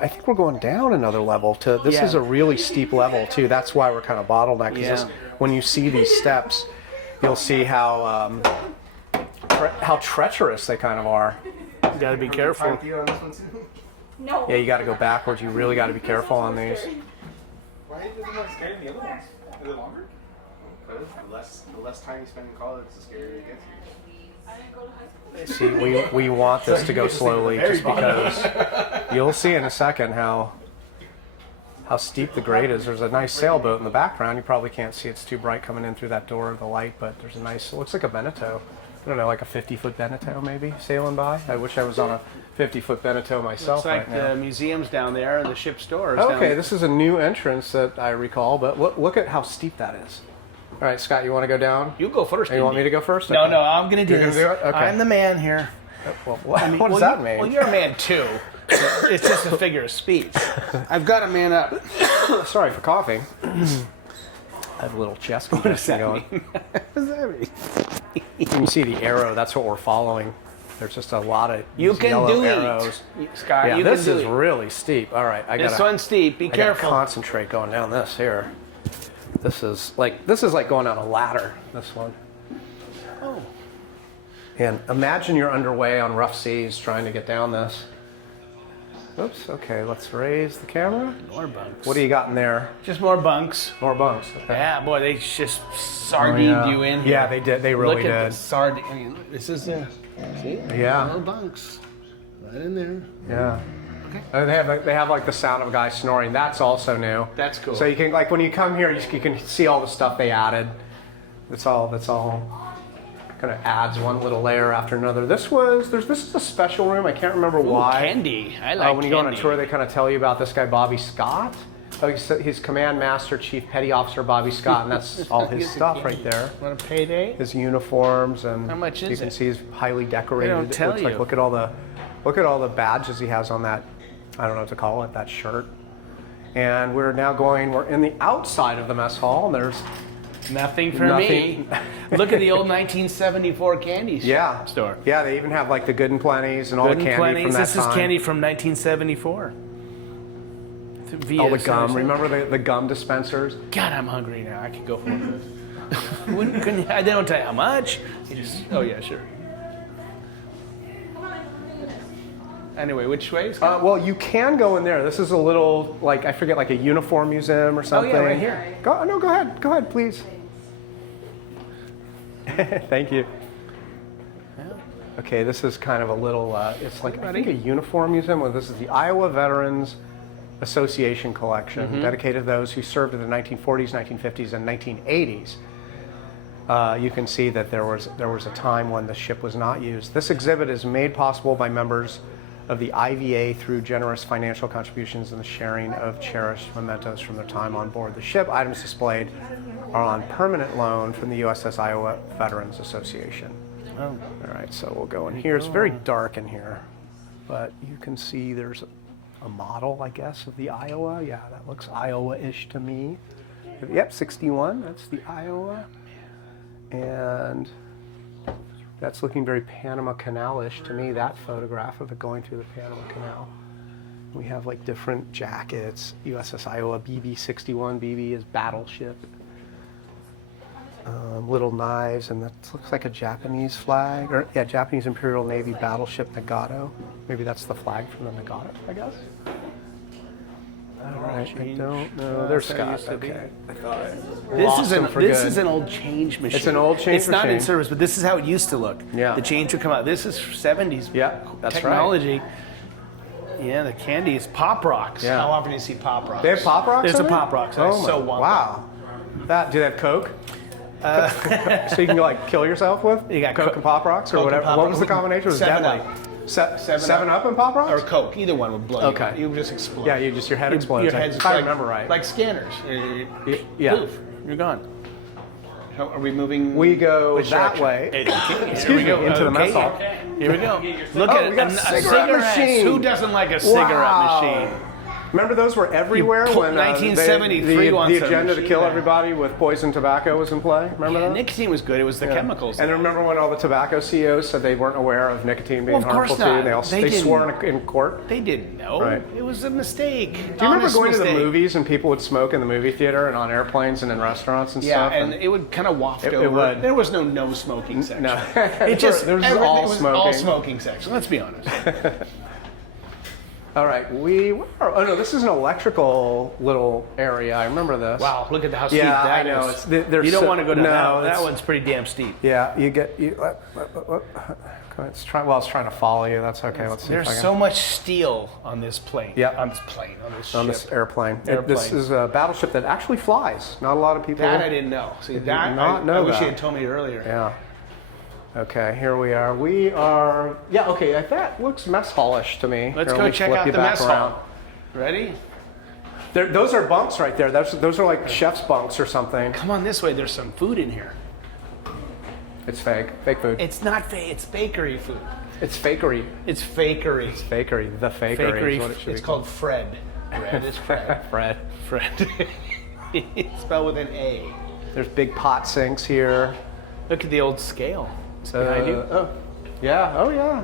I think we're going down another level. This is a really steep level too. That's why we're kind of bottlenecked. Yeah. When you see these steps, you'll see how treacherous they kind of are. You gotta be careful. On this one too? No. Yeah, you got to go backwards. You really got to be careful on these. Why is it more scary than the other ones? Is it longer? Because the less time you spend in college, the scarier it gets. See, we want this to go slowly just because you'll see in a second how steep the grade is. There's a nice sailboat in the background. You probably can't see, it's too bright coming in through that door of the light, but there's it looks like a Beneteau. I don't know, like a 50-foot Beneteau maybe sailing by. I wish I was on a 50-foot Beneteau myself. Looks like right now. the museum's down there and the ship's doors. Okay, this is a new entrance that I recall, but look at how steep that is. All right, Scott, you want to go down? You go first. You want me to go first? No, Okay. I'm going to do You're this. gonna do it? Okay. I'm the man here. Well, what does that mean? Well, you're a man too. It's just a figure of speech. I've got to man up. Sorry for coughing. I have a little chest congestion going. What does that mean? You can see the arrow. That's what we're following. There's just a lot of You can yellow do arrows. it, Scott. Yeah, you this can do is it. really steep. All right, This one's steep. Be I gotta careful. concentrate going down this here. This is like going down a ladder. This one. Oh. And imagine you're underway on rough seas trying to get down this. Oops. Okay, let's raise the camera. More bunks. What do you got in there? Just more bunks. More bunks. Okay. Yeah, boy, they just sardined you in here. Yeah, they did. They really Look did. at the sardine. I mean, this is see? Yeah. Little bunks. Right in there. Yeah. Okay. And they have like the sound of a guy snoring. That's also new. That's cool. So you can when you come here, you can see all the stuff they added. That's all kind of adds one little layer after another. This is a special room. I can't remember why. Candy. I like when you go on a candy. tour, they kind of tell you about this guy, Bobby Scott. Oh, he's Command Master Chief Petty Officer Bobby Scott, and that's all his stuff right there. Want a payday? His uniforms, and How much is you can it? see he's highly decorated. They don't tell it looks like you. look at all the badges he has on that. I don't know what to call it, that shirt. And we're in the outside of the mess hall, and there's Nothing for Nothing. me. Look at the old 1974 candy store. Yeah, they even have like the Good and Plenties and all Good the and candy from Plenties. that This time. is candy from 1974. All the gum. Remember the gum dispensers? God, I'm hungry now. I could go for one of those. I don't tell you how much. You just, oh yeah, sure. Anyway, which way? Well, you can go in there. This is a little, like, I forget, like a uniform museum or something. right here. Go ahead, please. Thank you. Okay, this is kind of a little, it's like, I think a uniform museum. Well, this is the Iowa Veterans Association collection, dedicated to those who served in the 1940s, 1950s, and 1980s. You can see that there was a time when the ship was not used. This exhibit is made possible by members of the IVA through generous financial contributions and the sharing of cherished mementos from their time on board the ship. Items displayed are on permanent loan from the USS Iowa Veterans Association. Oh. All right, so we'll go in here. It's very dark in here, but you can see there's a model, I guess, of the Iowa. Yeah, that looks Iowa-ish to me. Yep, 61, that's the Iowa. And that's looking very Panama Canal-ish to me, that photograph of it going through the Panama Canal. We have like different jackets, USS Iowa, BB-61, BB is battleship. Little knives, and that looks like a Japanese flag, or yeah, Japanese Imperial Navy battleship Nagato. Maybe that's the flag from the Nagato, I guess. All right, I don't know. There's Scott. Okay. This is an old change machine. It's an old change It's not in machine. service, but this is how it used to look. Yeah. The change would come out. This is 70s Yeah, that's technology. Yeah, the candy is Pop Rocks. Yeah. How often do you see Pop Rocks? They have Pop Rocks. There's in a there? Pop Rocks. Oh I so my, want wow. Do they have Coke? So you can like kill yourself with? You got Coke and Pop Rocks or Coke and whatever. Pop What was the Rocks. combination? It was 7 deadly. Up. 7 Up and Pop Rocks? Or Coke. Either one would blow you. Okay. You would just explode. Yeah, your head explodes. Your head's if I like, remember right. Like scanners. Yeah. Poof, you're gone. How, are we moving? We go which that direction? way. Excuse Excuse me, into the mess hall. Here we go. Look Oh, at we got a cigarette machine. Who doesn't like a cigarette Wow. machine? Remember those were everywhere You when 1973 the wants a agenda to machine kill gun. everybody with poison tobacco was in play? Remember Yeah, that? nicotine was good. It was the chemicals. And remember when all the tobacco CEOs said they weren't aware of nicotine being Well, of course harmful to you? not. They They swore in court. They didn't know. Right. It was a mistake. Do you remember going to the movies and people would smoke in the movie theater and on airplanes and in restaurants and Yeah, stuff? and it would kind of waft It over. would. There was no smoking section. No. It just There was everything all was smoking. all smoking section. Let's be honest. All right, oh no, this is an electrical little area. I remember this. Wow, look at how steep Yeah, that I know. is. They're You don't so- want to go down no, that one. it's- That one's pretty damn steep. Yeah, it's trying to follow you. That's okay. Let's see There's if I can. so much steel on this plane. Yep. On this plane. On this ship. On this airplane. Airplane. This is a battleship that actually flies. Not a lot of people. That I didn't know. See, did that not know I wish that. you had told me earlier. Yeah. Okay, here we are. We are. Yeah. Okay, that looks mess hallish to me. Let's Here, go let me check flip out you the back mess around. hall. Ready? Those are bunks right there. Those are like chef's bunks or something. Come on this way. There's some food in here. It's fake. Fake food. It's not fake. It's bakery food. It's fakery. It's fakery. Fakery. The fakery is what it should It's be called Fred. Fred is Fred. Fred. Fred. It's spelled with an A. There's big pot sinks here. Look at the old scale. It's behind you. Oh, yeah. Oh, yeah.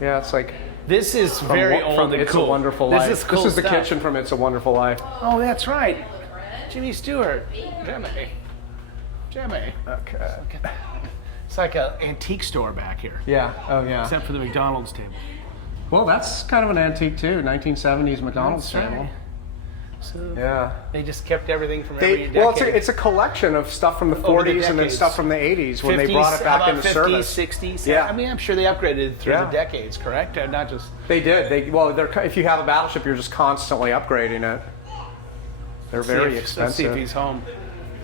Yeah, it's like This is very from old and It's cool. a Wonderful this Life. Is cool This is the stuff. kitchen from It's a Wonderful Life. Oh, that's right. Jimmy Stewart. Jimmy. Okay. It's like an antique store back here, Yeah. Oh, yeah. except for the McDonald's table. Well, that's kind of an antique too. 1970s McDonald's That's right. table. So Yeah. they just kept everything from every decade. Well, it's a collection of stuff from the Over the 40s and then decades. stuff from the 80s when 50s, they brought it how back about into 50s, service. 60s. Yeah. I mean, I'm sure they upgraded through Yeah. the decades, correct? Not just. They did. If you have a battleship, you're just constantly upgrading it. They're very Let's see if expensive. he's home.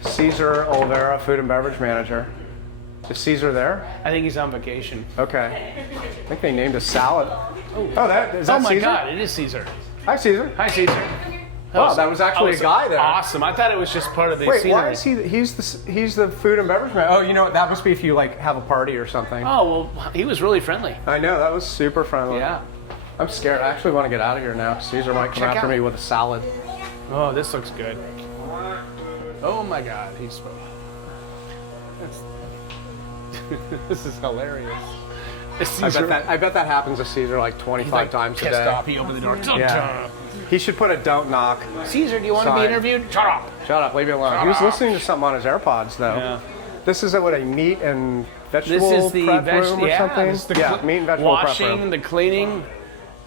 Cesar Oliveira, food and beverage manager. Is Caesar there? I think he's on vacation. Okay. I think they named a salad. Oh, that is that Oh my Caesar? God, it is Caesar. Hi, Caesar. Hi, Caesar. Wow, that was actually a guy there. Awesome. I thought it was just part of the Wait, scenery. why is he? He's the food and beverage man. Oh, you know what? That must be if you like have a party or something. Oh, well, he was really friendly. I know, that was super friendly. Yeah. I'm scared. I actually want to get out of here now. Caesar might come Check after out. me with a salad. Oh, this looks good. Oh my God, he's. This is hilarious. I bet that happens to Caesar like 25 times a pissed day. off. He opened the door. Yeah. He should put a "Don't knock." Caesar, do you want to Sign. be interviewed? Shut up. Shut up, leave me alone. Shut He was up. listening to something on his AirPods though. Yeah. This is what a meat and vegetable This is the prep room or something. this is the Meat and vegetable prep washing, room. the cleaning.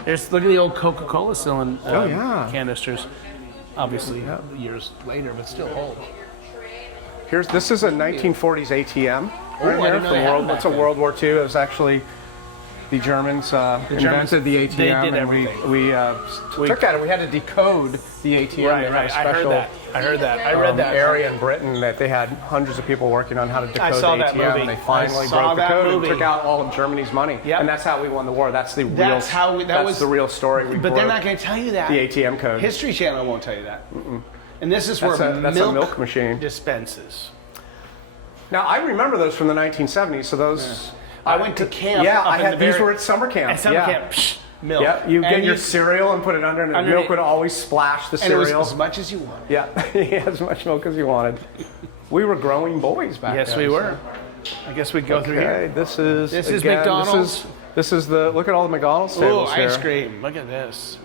Look at the old Coca-Cola still in yeah. canisters. Obviously, years later, but still old. This is a 1940s ATM. Oh, I didn't know they had them back It's a then. World War II. It was actually the Germans invented the ATM. they did and everything. we took that and we had to decode the ATM. Right, They had right. a I heard special, that. I read that. area in Britain that they had hundreds of people working on how to decode saw the that ATM. movie. And they finally I saw broke the that code movie. and took out all of Germany's money. Yep. And that's how we won the war. That's the That's how we- that that's was- the real story. We But they're broke not going to tell you that. the ATM code. History Channel won't tell you that. And this is where That's a milk machine. dispenses. Now I remember those from the 1970s. So those. I went to camp. Yeah, up I in had the these very- were at summer camp. At summer yeah. camp. Psh, milk. Yeah, you get And your cereal and put it under, and the Underneath. milk would always splash the and it was cereal. as much as you want. Yeah, as much milk as you wanted. We were growing boys back then. Yes, we were. I guess we'd go through Okay, here. this is again, McDonald's. This is the look at all the McDonald's Oh, tables here. ice cream. Look at this.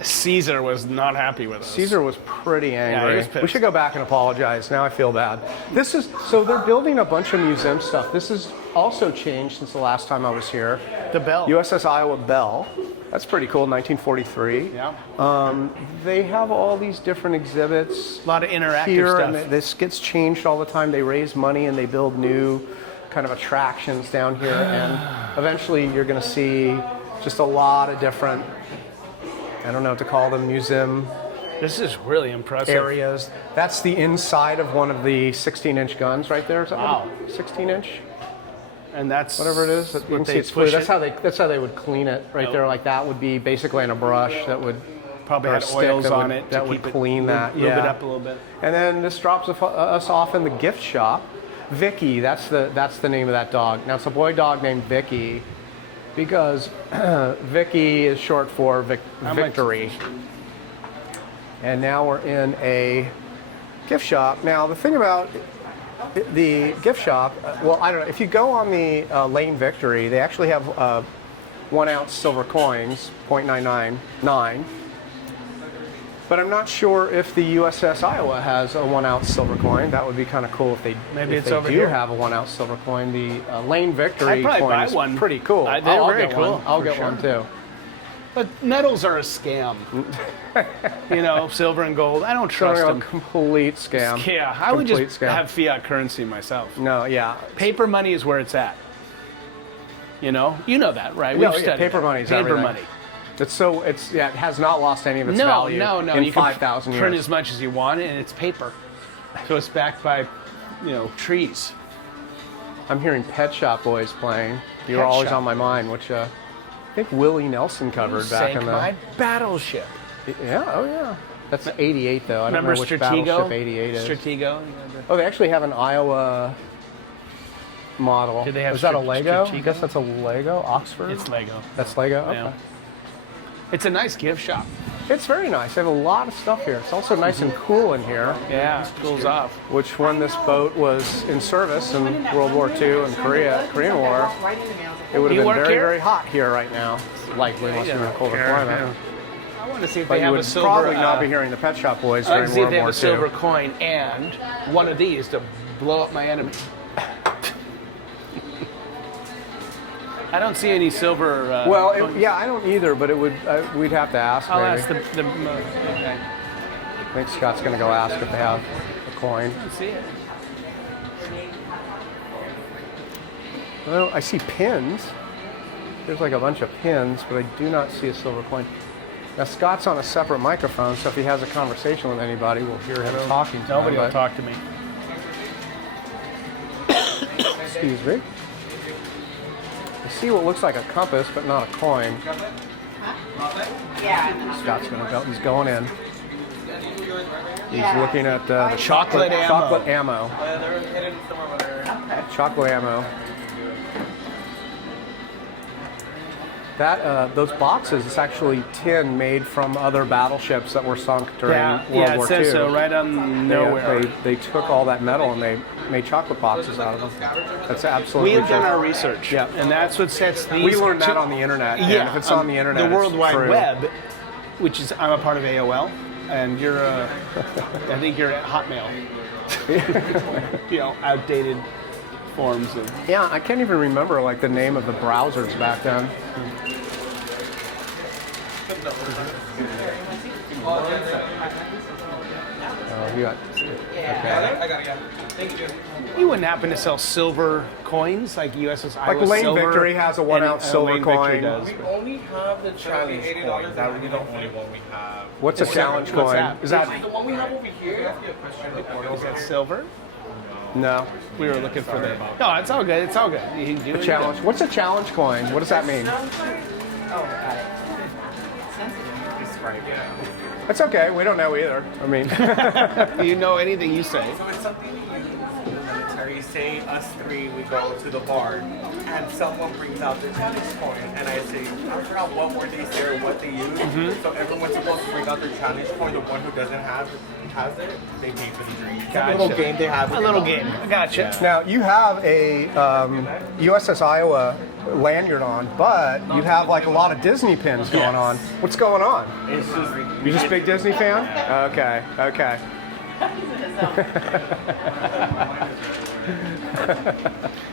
Caesar was not happy with us. Caesar was pretty angry. he was pissed. We should go back and apologize. Now I feel bad. This is so they're building a bunch of museum stuff. This has also changed since the last time I was here. The bell. USS Iowa Bell. That's pretty cool. 1943. Yeah. They have all these different exhibits. A lot of interactive here, stuff. and this gets changed all the time. They raise money and they build new kind of attractions down here, and eventually you're going to see just a lot of different, I don't know what to call them, museum This is really impressive. areas. That's the inside of one of the 16-inch guns right there. Is that Wow. 16-inch? And that's Whatever it is. You what can see they it's blue. push That's it. how they would clean it right Oh. there. Like that would be basically in a brush that would Probably or had a oils stick that on would- it that to would keep clean that. Move it Yeah. up a little bit. And then this drops us off in the gift shop. Vicky, that's the name of that dog. Now it's a boy dog named Vicky because Vicky is short for victory. And now we're in a gift shop. Now the thing about the gift shop, well, I don't know. If you go on the Lane Victory, they actually have 1 ounce silver coins, 0.999. But I'm not sure if the USS Iowa has a 1 ounce silver coin. That would be kind of cool if they Maybe if it's they over do here. have a 1 ounce silver coin. The Lane Victory I'd probably coin buy is one. pretty cool. They're I'll very get cool, one. I'll for get sure. one too. But medals are a scam. You know, silver and gold. I don't trust They're a them. complete scam. Yeah, I would Complete just scam. have fiat currency myself. No, yeah. Paper money is where it's at. You know that, right? No, We've yeah, studied paper that. money is paper everything. money. It has not lost any of its No, value no. in You 5,000 can print years. as much as you want, and it's paper, so it's backed by, trees. I'm hearing Pet Shop Boys playing. You're Pet always Shop on my mind, which I think Willie Nelson covered back Sank in the. my battleship. Yeah, oh yeah. That's 88 though. I Remember don't know which Stratego? battleship 88 is. Stratego. Oh, they actually have an Iowa model. Did they have is that a Lego? I Stratego? guess that's a Lego. Oxford. It's Lego. That's Lego. Yeah. Okay. It's a nice gift shop. It's very nice. They have a lot of stuff here. It's also nice and cool in here. Yeah, it cools off. Which, when this boat was in service in World War II and Korean War, it would You have been work very, here? very hot here right now. Likely, unless you're in a colder care, climate. yeah. I want to see if But they you have would a silver. probably not be hearing the Pet Shop Boys I'd like during to see if World they have War a silver II. coin and one of these to blow up my enemy. I don't see any silver. Well, coins. yeah, I don't either, but it would. We'd have to ask. I'll maybe. ask the okay. I think Scott's going to go ask if they have a coin. Let's see it. Well, I see pins. There's like a bunch of pins, but I do not see a silver coin. Now Scott's on a separate microphone, so if he has a conversation with anybody, we'll hear him talking to Nobody him. will talk to me. Excuse me. I see what looks like a compass, but not a coin. Yeah. Scott's gonna go. He's going in. He's Yeah. looking at the Chocolate ammo. Chocolate ammo. Okay. Chocolate ammo. That those boxes is actually tin made from other battleships that were sunk during World Yeah, War it says II. so right on nowhere. They took all that metal and they made chocolate boxes out of them. That's absolutely We have done true. our research, Yeah. and that's what sets these. We learned that two- on the internet. Yeah, and if it's on the internet, the World it's Wide true. Web, which is I'm a part of AOL, and you're I think you're at Hotmail. Outdated forms of. Yeah, I can't even remember like the name of the browsers back then. Oh, you got. Okay. You wouldn't happen to sell silver coins like USS Iowa Like Lane Silver? Victory has a 1 ounce And, silver Lane Victory coin. does, We but- only have the challenge coin. That would be the only one we have. What's a challenge what's coin? that? Is that The one we have over here. Ask you a question. Is that silver? no? We were looking for the. No, it's all good. It's all good. You can do A it. challenge. What's a challenge coin? What does that mean? That's okay. We don't know either. I mean, You know anything you say. So it's something you use in the military. Say us three, we go to the bar, and someone brings out the challenge coin, and I say, I forgot what word they say or what they use. So everyone's supposed to bring out their challenge coin. The one who doesn't has it, they pay for the drink. It's a little game they have. A little game. I gotcha. now you have a USS Iowa lanyard on, but you have like a lot of Disney pins going on. What's going on? It's just You just a big Disney fan? Okay. Okay.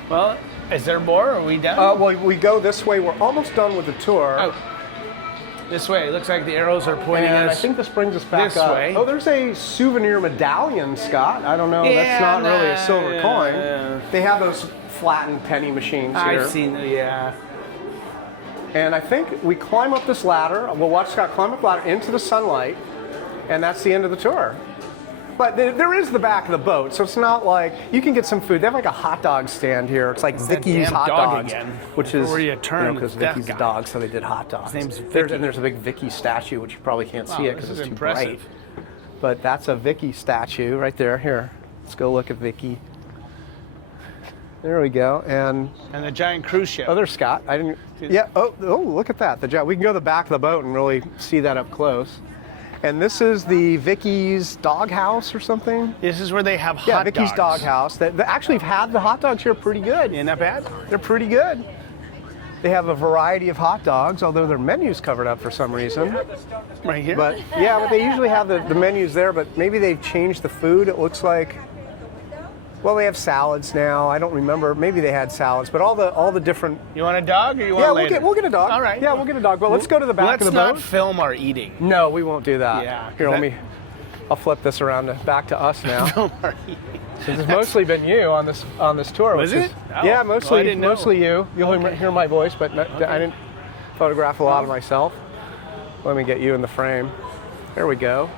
Well, is there more? Are we done? Well, we go this way. We're almost done with the tour. Oh, this way. It looks like the arrows are pointing And I us. think this brings us back this up. way. Oh, there's a souvenir medallion, Scott. I don't know. That's not really a silver coin. They have those flattened penny machines here. I've seen. Yeah. And I think we climb up this ladder. We'll watch Scott climb up the ladder into the sunlight, and that's the end of the tour. But there is the back of the boat, so it's not like you can get some food. They have like a hot dog stand here. It's like that Vicky's damn hot dog dogs, again. which is Where you turn because death Vicky's a guy. dog, so they did hot dogs. name's There's, Vicky. and there's a big Vicky statue, which you probably can't see Wow, it because this it's is too impressive. bright. But that's a Vicky statue right there. Here, let's go look at Vicky. There we go. And And the giant cruise ship. other Scott, I didn't. Yeah. Oh, look at that. We can go to the back of the boat and really see that up close. And this is the Vicky's Doghouse or something. This is where they have hot Yeah, Vicky's dogs. Doghouse. They actually have had the hot dogs here pretty good. Isn't that bad? They're pretty good. They have a variety of hot dogs, although their menu's covered up for some reason. Right here. But yeah, but they usually have the menus there, but maybe they've changed the food. It looks like, well, they have salads now. I don't remember. Maybe they had salads, but all the different. you want a dog or you want Yeah, later? we'll get a dog. All right. Yeah, we'll get a dog. But let's go to the back Let's of the not boat. film our eating. No, we won't do that. Yeah, Here, 'cause I'll flip this around back to us now. Film our eating. Since it's mostly been you on this tour. Was which it? is- Oh, yeah, well, mostly I didn't know. mostly you. You'll hear my voice, but I didn't photograph a lot of myself. Let me get you in the frame. There we go.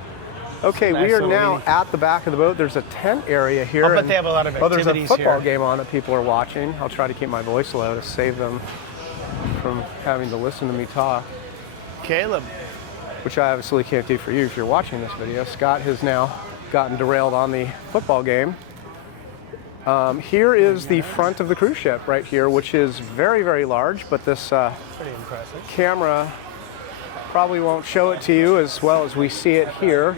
Okay, Nice we are little now meeting. at the back of the boat. There's a tent area here. I'll bet and- they have a lot of Oh, there's a activities football here. game on that people are watching. I'll try to keep my voice low to save them from having to listen to me talk, Caleb. which I obviously can't do for you if you're watching this video. Scott has now gotten derailed on the football game. Here is the front of the cruise ship right here, which is very, very large, but this Pretty impressive. camera probably won't show it to you as well as we see it here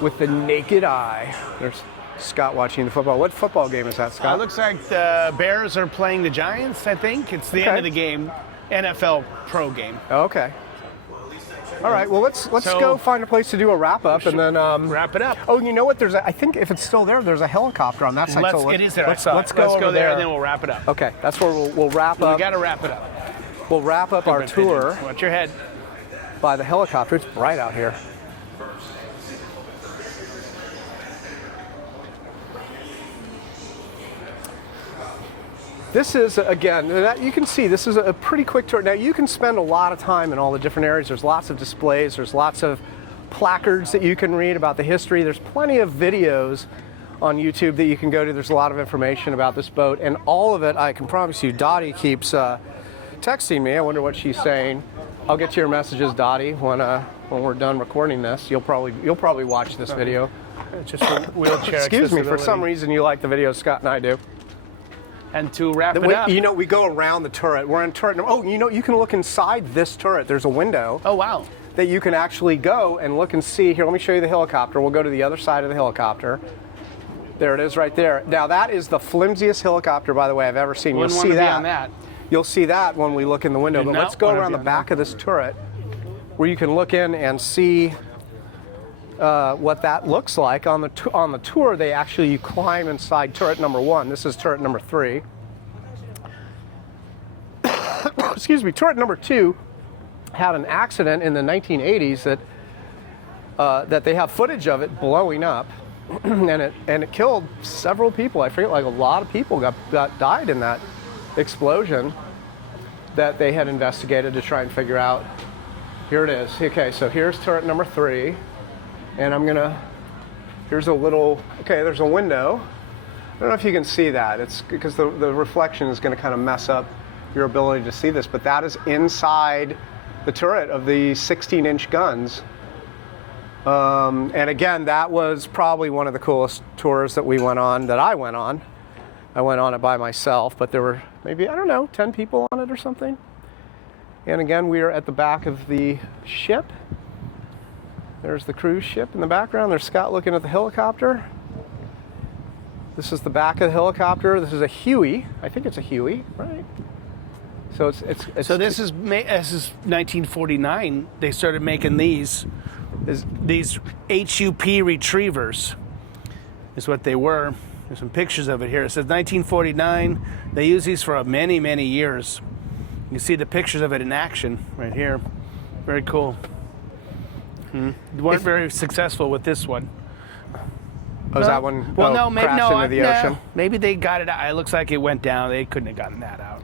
with the naked eye. There's Scott watching the football. What football game is that, Scott? Looks like the Bears are playing the Giants, I think. It's the end Okay. of the game. NFL pro game. Okay. All right. Well, let's So- go find a place to do a wrap up and then. Wrap it up. Oh, you know what? I think if it's still there, there's a helicopter on that side. so It is there. Let's, I saw let's it. go Let's over go there there. and then we'll wrap it up. Okay, that's where we'll wrap We up. got to wrap it up. We'll wrap up our tour Watch your head. by the helicopter. It's bright out here. This is, again, you can see this is a pretty quick tour. Now, you can spend a lot of time in all the different areas. There's lots of displays. There's lots of placards that you can read about the history. There's plenty of videos on YouTube that you can go to. There's a lot of information about this boat. And all of it, I can promise you, Dottie keeps texting me. I wonder what she's saying. I'll get to your messages, Dottie, when we're done recording this. You'll probably watch this video. Just for wheelchair Excuse me, for accessibility. some reason you like the videos Scott and I do. And to wrap it up. You know, we go around the turret. We're in turret number. Oh, you know, you can look inside this turret. There's a window. Oh, wow. That you can actually go and look and see. Here, let me show you the helicopter. We'll go to the other side of the helicopter. There it is right there. Now, that is the flimsiest helicopter, by the way, I've ever seen. Wouldn't You'll want see to be that. on that. You'll see that when we look in the window. Do But not let's go want to around be the on back that. of this turret where you can look in and see what that looks like. On the tour, you climb inside turret number 1. This is turret number 3. Excuse me, turret number 2 had an accident in the 1980s that they have footage of it blowing up, and it killed several people. I forget, like a lot of people died in that explosion that they had investigated to try and figure out. Here it is. Okay, so here's turret number 3, and here's a little. Okay, there's a window. I don't know if you can see that. It's because the reflection is going to kind of mess up your ability to see this, but that is inside the turret of the 16-inch guns. And again, that was probably one of the coolest tours that I went on. I went on it by myself, but there were maybe, I don't know, 10 people on it or something. And again, we are at the back of the ship. There's the cruise ship in the background. There's Scott looking at the helicopter. This is the back of the helicopter. This is a Huey. I think it's a Huey, right? So So this is 1949. They started making these HUP retrievers. Is what they were. There's some pictures of it here. It says 1949. They used these for many, many years. You can see the pictures of it in action right here. Very cool. They weren't very successful with this one. Oh, is that one crashed into the ocean? Maybe they got it out. It looks like it went down. They couldn't have gotten that out.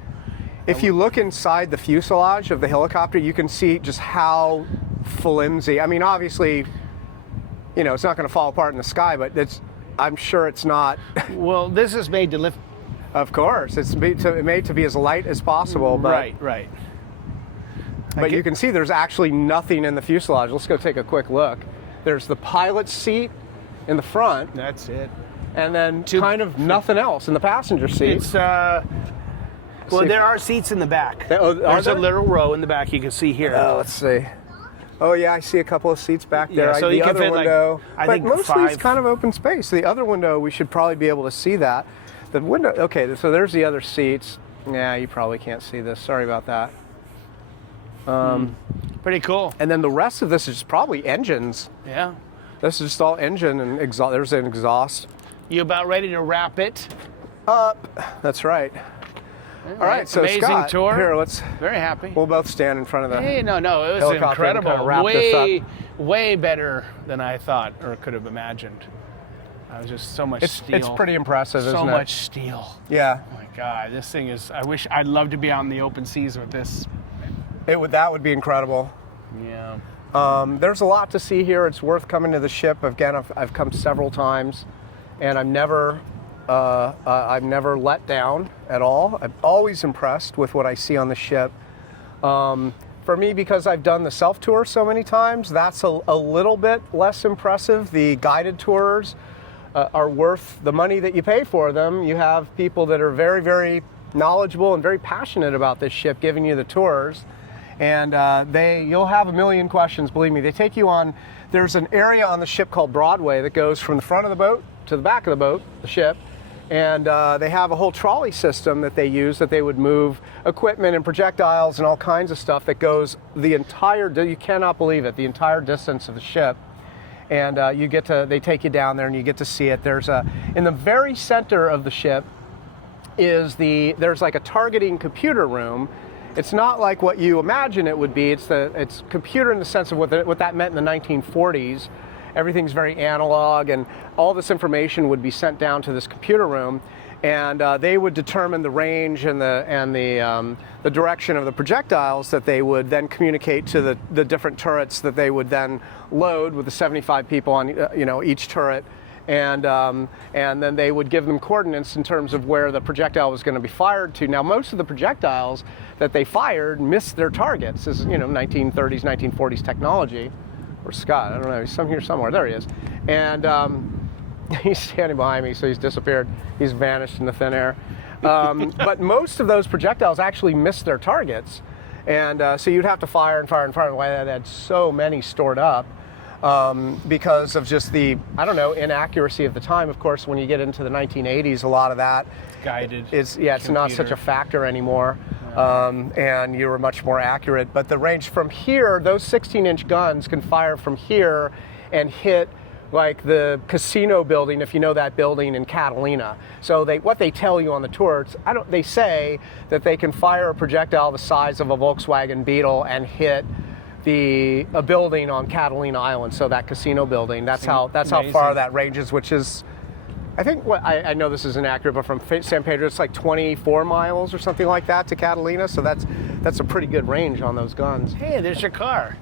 If you look inside the fuselage of the helicopter, you can see just how flimsy. I mean, obviously, you know, it's not going to fall apart in the sky, but I'm sure it's not. Well, this is made to lift. Of course, it's made to be as light as possible. But, Right. But you can see there's actually nothing in the fuselage. Let's go take a quick look. There's the pilot's seat in the front. That's it. And then kind of nothing else in the passenger seat. It's well, there are seats in the back. There's a little row in the back you can see here. Let's see. Oh yeah, I see a couple of seats back there. Yeah, so the you can other fit, window, I but think mostly it's 5. kind of open space. The other window, we should probably be able to see that. The window. Okay, so there's the other seats. Yeah, you probably can't see this. Sorry about that. Pretty cool. And then the rest of this is probably engines. Yeah. This is just all engine and exhaust. There's an exhaust. You about ready to wrap it? That's right. All right, so amazing Scott, tour. here, Very happy. we'll both stand in front of the. Hey, no, it was helicopter and incredible. kinda wrap this Way better than I thought or could have imagined. I was just so much steel. It's pretty impressive, isn't it? So much steel. Yeah. Oh my God, this thing is. I'd love to be out in the open seas with this. That would be incredible. Yeah. There's a lot to see here. It's worth coming to the ship. Again, I've come several times, and I've never let down at all. I'm always impressed with what I see on the ship. For me, because I've done the self-tour so many times, that's a little bit less impressive. The guided tours are worth the money that you pay for them. You have people that are very, very knowledgeable and very passionate about this ship giving you the tours. And you'll have a million questions, believe me. They take you on, there's an area on the ship called Broadway that goes from the front of the boat to the back of the boat, the ship. And they have a whole trolley system that they use that they would move equipment and projectiles and all kinds of stuff that goes the entire, you cannot believe it, the entire distance of the ship. And they take you down there and you get to see it. In the very center of the ship there's like a targeting computer room. It's not like what you imagine it would be. It's computer in the sense of what that meant in the 1940s. Everything's very analog, and all this information would be sent down to this computer room. and they would determine the range and the direction of the projectiles that they would then communicate to the different turrets that they would then load with the 75 people on each turret. And then they would give them coordinates in terms of where the projectile was going to be fired to. Now, most of the projectiles that they fired missed their targets. This is 1930s, 1940s technology. Where's Scott? I don't know. He's here somewhere. There he is. And he's standing behind me, so he's disappeared. He's vanished into thin air. But most of those projectiles actually missed their targets, and so you'd have to fire and fire and fire. And why they had so many stored up. Because of just the, inaccuracy of the time. Of course, when you get into the 1980s, a lot of that Guided. it's not such a factor anymore, and you were much more accurate. But the range from here, those 16-inch guns can fire from here and hit like the casino building, if you know that building in Catalina. So what they tell you on the tour, they say that they can fire a projectile the size of a Volkswagen Beetle and hit a building on Catalina Island, so that casino building. That's how far that ranges, which is, I think, I know this is inaccurate, but from San Pedro it's like 24 miles or something like that to Catalina. So that's a pretty good range on those guns. Hey, there's your car.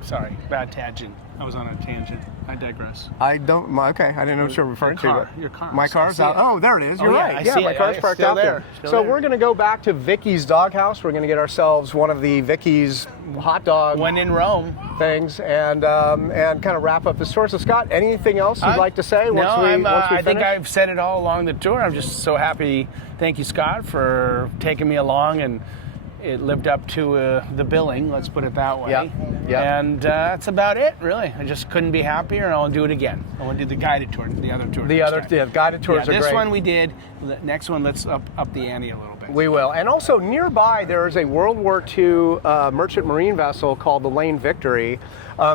Sorry, bad tangent. I was on a tangent. I digress. Okay, I didn't know what you were referring to. Your car. My car's out. Oh, there it is. You're right. I see my it. car's parked Still out there. So we're going to go back to Vicky's Doghouse. We're going to get ourselves one of the Vicky's hot dog When in Rome. things and kind of wrap up this tour. So Scott, anything else you'd like to say? I think I've said it all along the tour. I'm just so happy. Thank you, Scott, for taking me along, and it lived up to the billing, let's put it that way. Yeah. And that's about it, really. I just couldn't be happier, and I'll do it again. I want to do the guided tour, the other tour. Guided tours are great. This one we did. The next one, let's up the ante a little bit. We will. And also nearby, there is a World War II merchant marine vessel called the Lane Victory.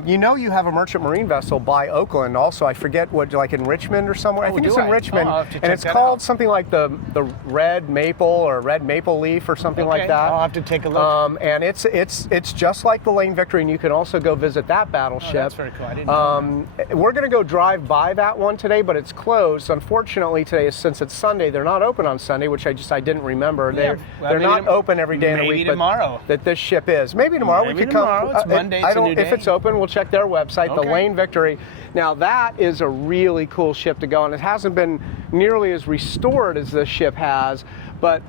You have a merchant marine vessel by Oakland also. I forget what, like in Richmond or somewhere. I think it's in Richmond. I'll have to and check it's that called out. something like the Red Maple or Red Maple Leaf or something like that. I'll have to take a look. And it's just like the Lane Victory, and you can also go visit that battleship. That's very cool. I didn't know that. We're going to go drive by that one today, but it's closed. Unfortunately, today, since it's Sunday, they're not open on Sunday, which I didn't remember. They're not open every day in the week. Maybe tomorrow. That this ship is. Maybe tomorrow we could come. It's Monday. It's a new day. If it's open, we'll check their website, the Okay. Lane Victory. Now that is a really cool ship to go on. It hasn't been nearly as restored as this ship has, but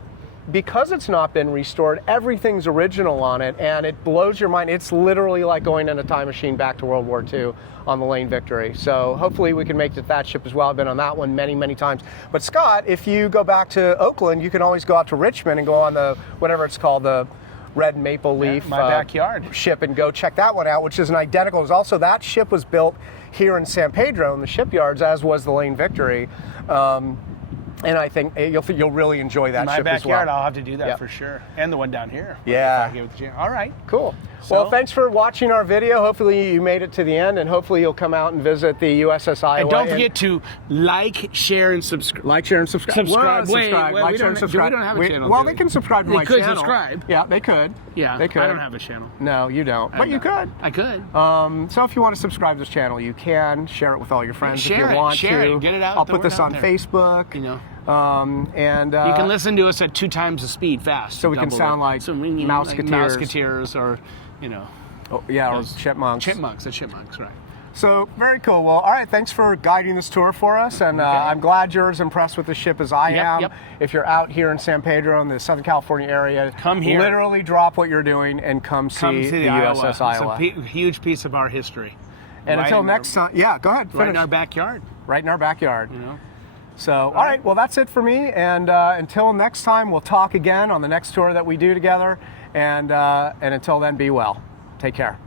because it's not been restored, everything's original on it, and it blows your mind. It's literally like going in a time machine back to World War II on the Lane Victory. So hopefully we can make it to that ship as well. I've been on that one many, many times. But Scott, if you go back to Oakland, you can always go out to Richmond and go on the, whatever it's called, the Red Maple Leaf my backyard ship, and go check that one out, which is an identical. Also, that ship was built here in San Pedro in the shipyards, as was the Lane Victory. And I think you'll really enjoy that ship as well. My backyard, I'll have to do that for sure. And the one down here. Yeah. All right. Cool. So- Well, thanks for watching our video. Hopefully you made it to the end, and hopefully you'll come out and visit the USS Iowa. And don't forget to like, share, and subscribe. Like, share, and subscribe. Subscribe. Whoa, Wait, subscribe. wait, Like, we share, don't- and subscribe. we don't have a channel, Well, do they we? can subscribe to They my could channel. subscribe. Yeah, they could. Yeah, they could. I don't have a channel. No, you don't. But you could. I could. So if you want to subscribe to this channel, you can share it with all your friends share if you it, want share to. it, get it out I'll the put word this out on there. Facebook. You know. And You can listen to us at 2 times the speed fast. So we can double sound it. like Mouseketeers. Mouseketeers or, or chipmunks. Chipmunks, right. So very cool. Well, all right. Thanks for guiding this tour for us, and I'm glad you're as impressed with the ship as I am. Yep. If you're out here in San Pedro in the Southern California area, Come here. Literally drop what you're doing and come see the USS Iowa. It's a huge piece of our history. And until next time, go ahead. Finish. Right in our backyard. Right in our backyard. You know. So, all right. Well, that's it for me. And until next time, we'll talk again on the next tour that we do together. And until then, be well. Take care.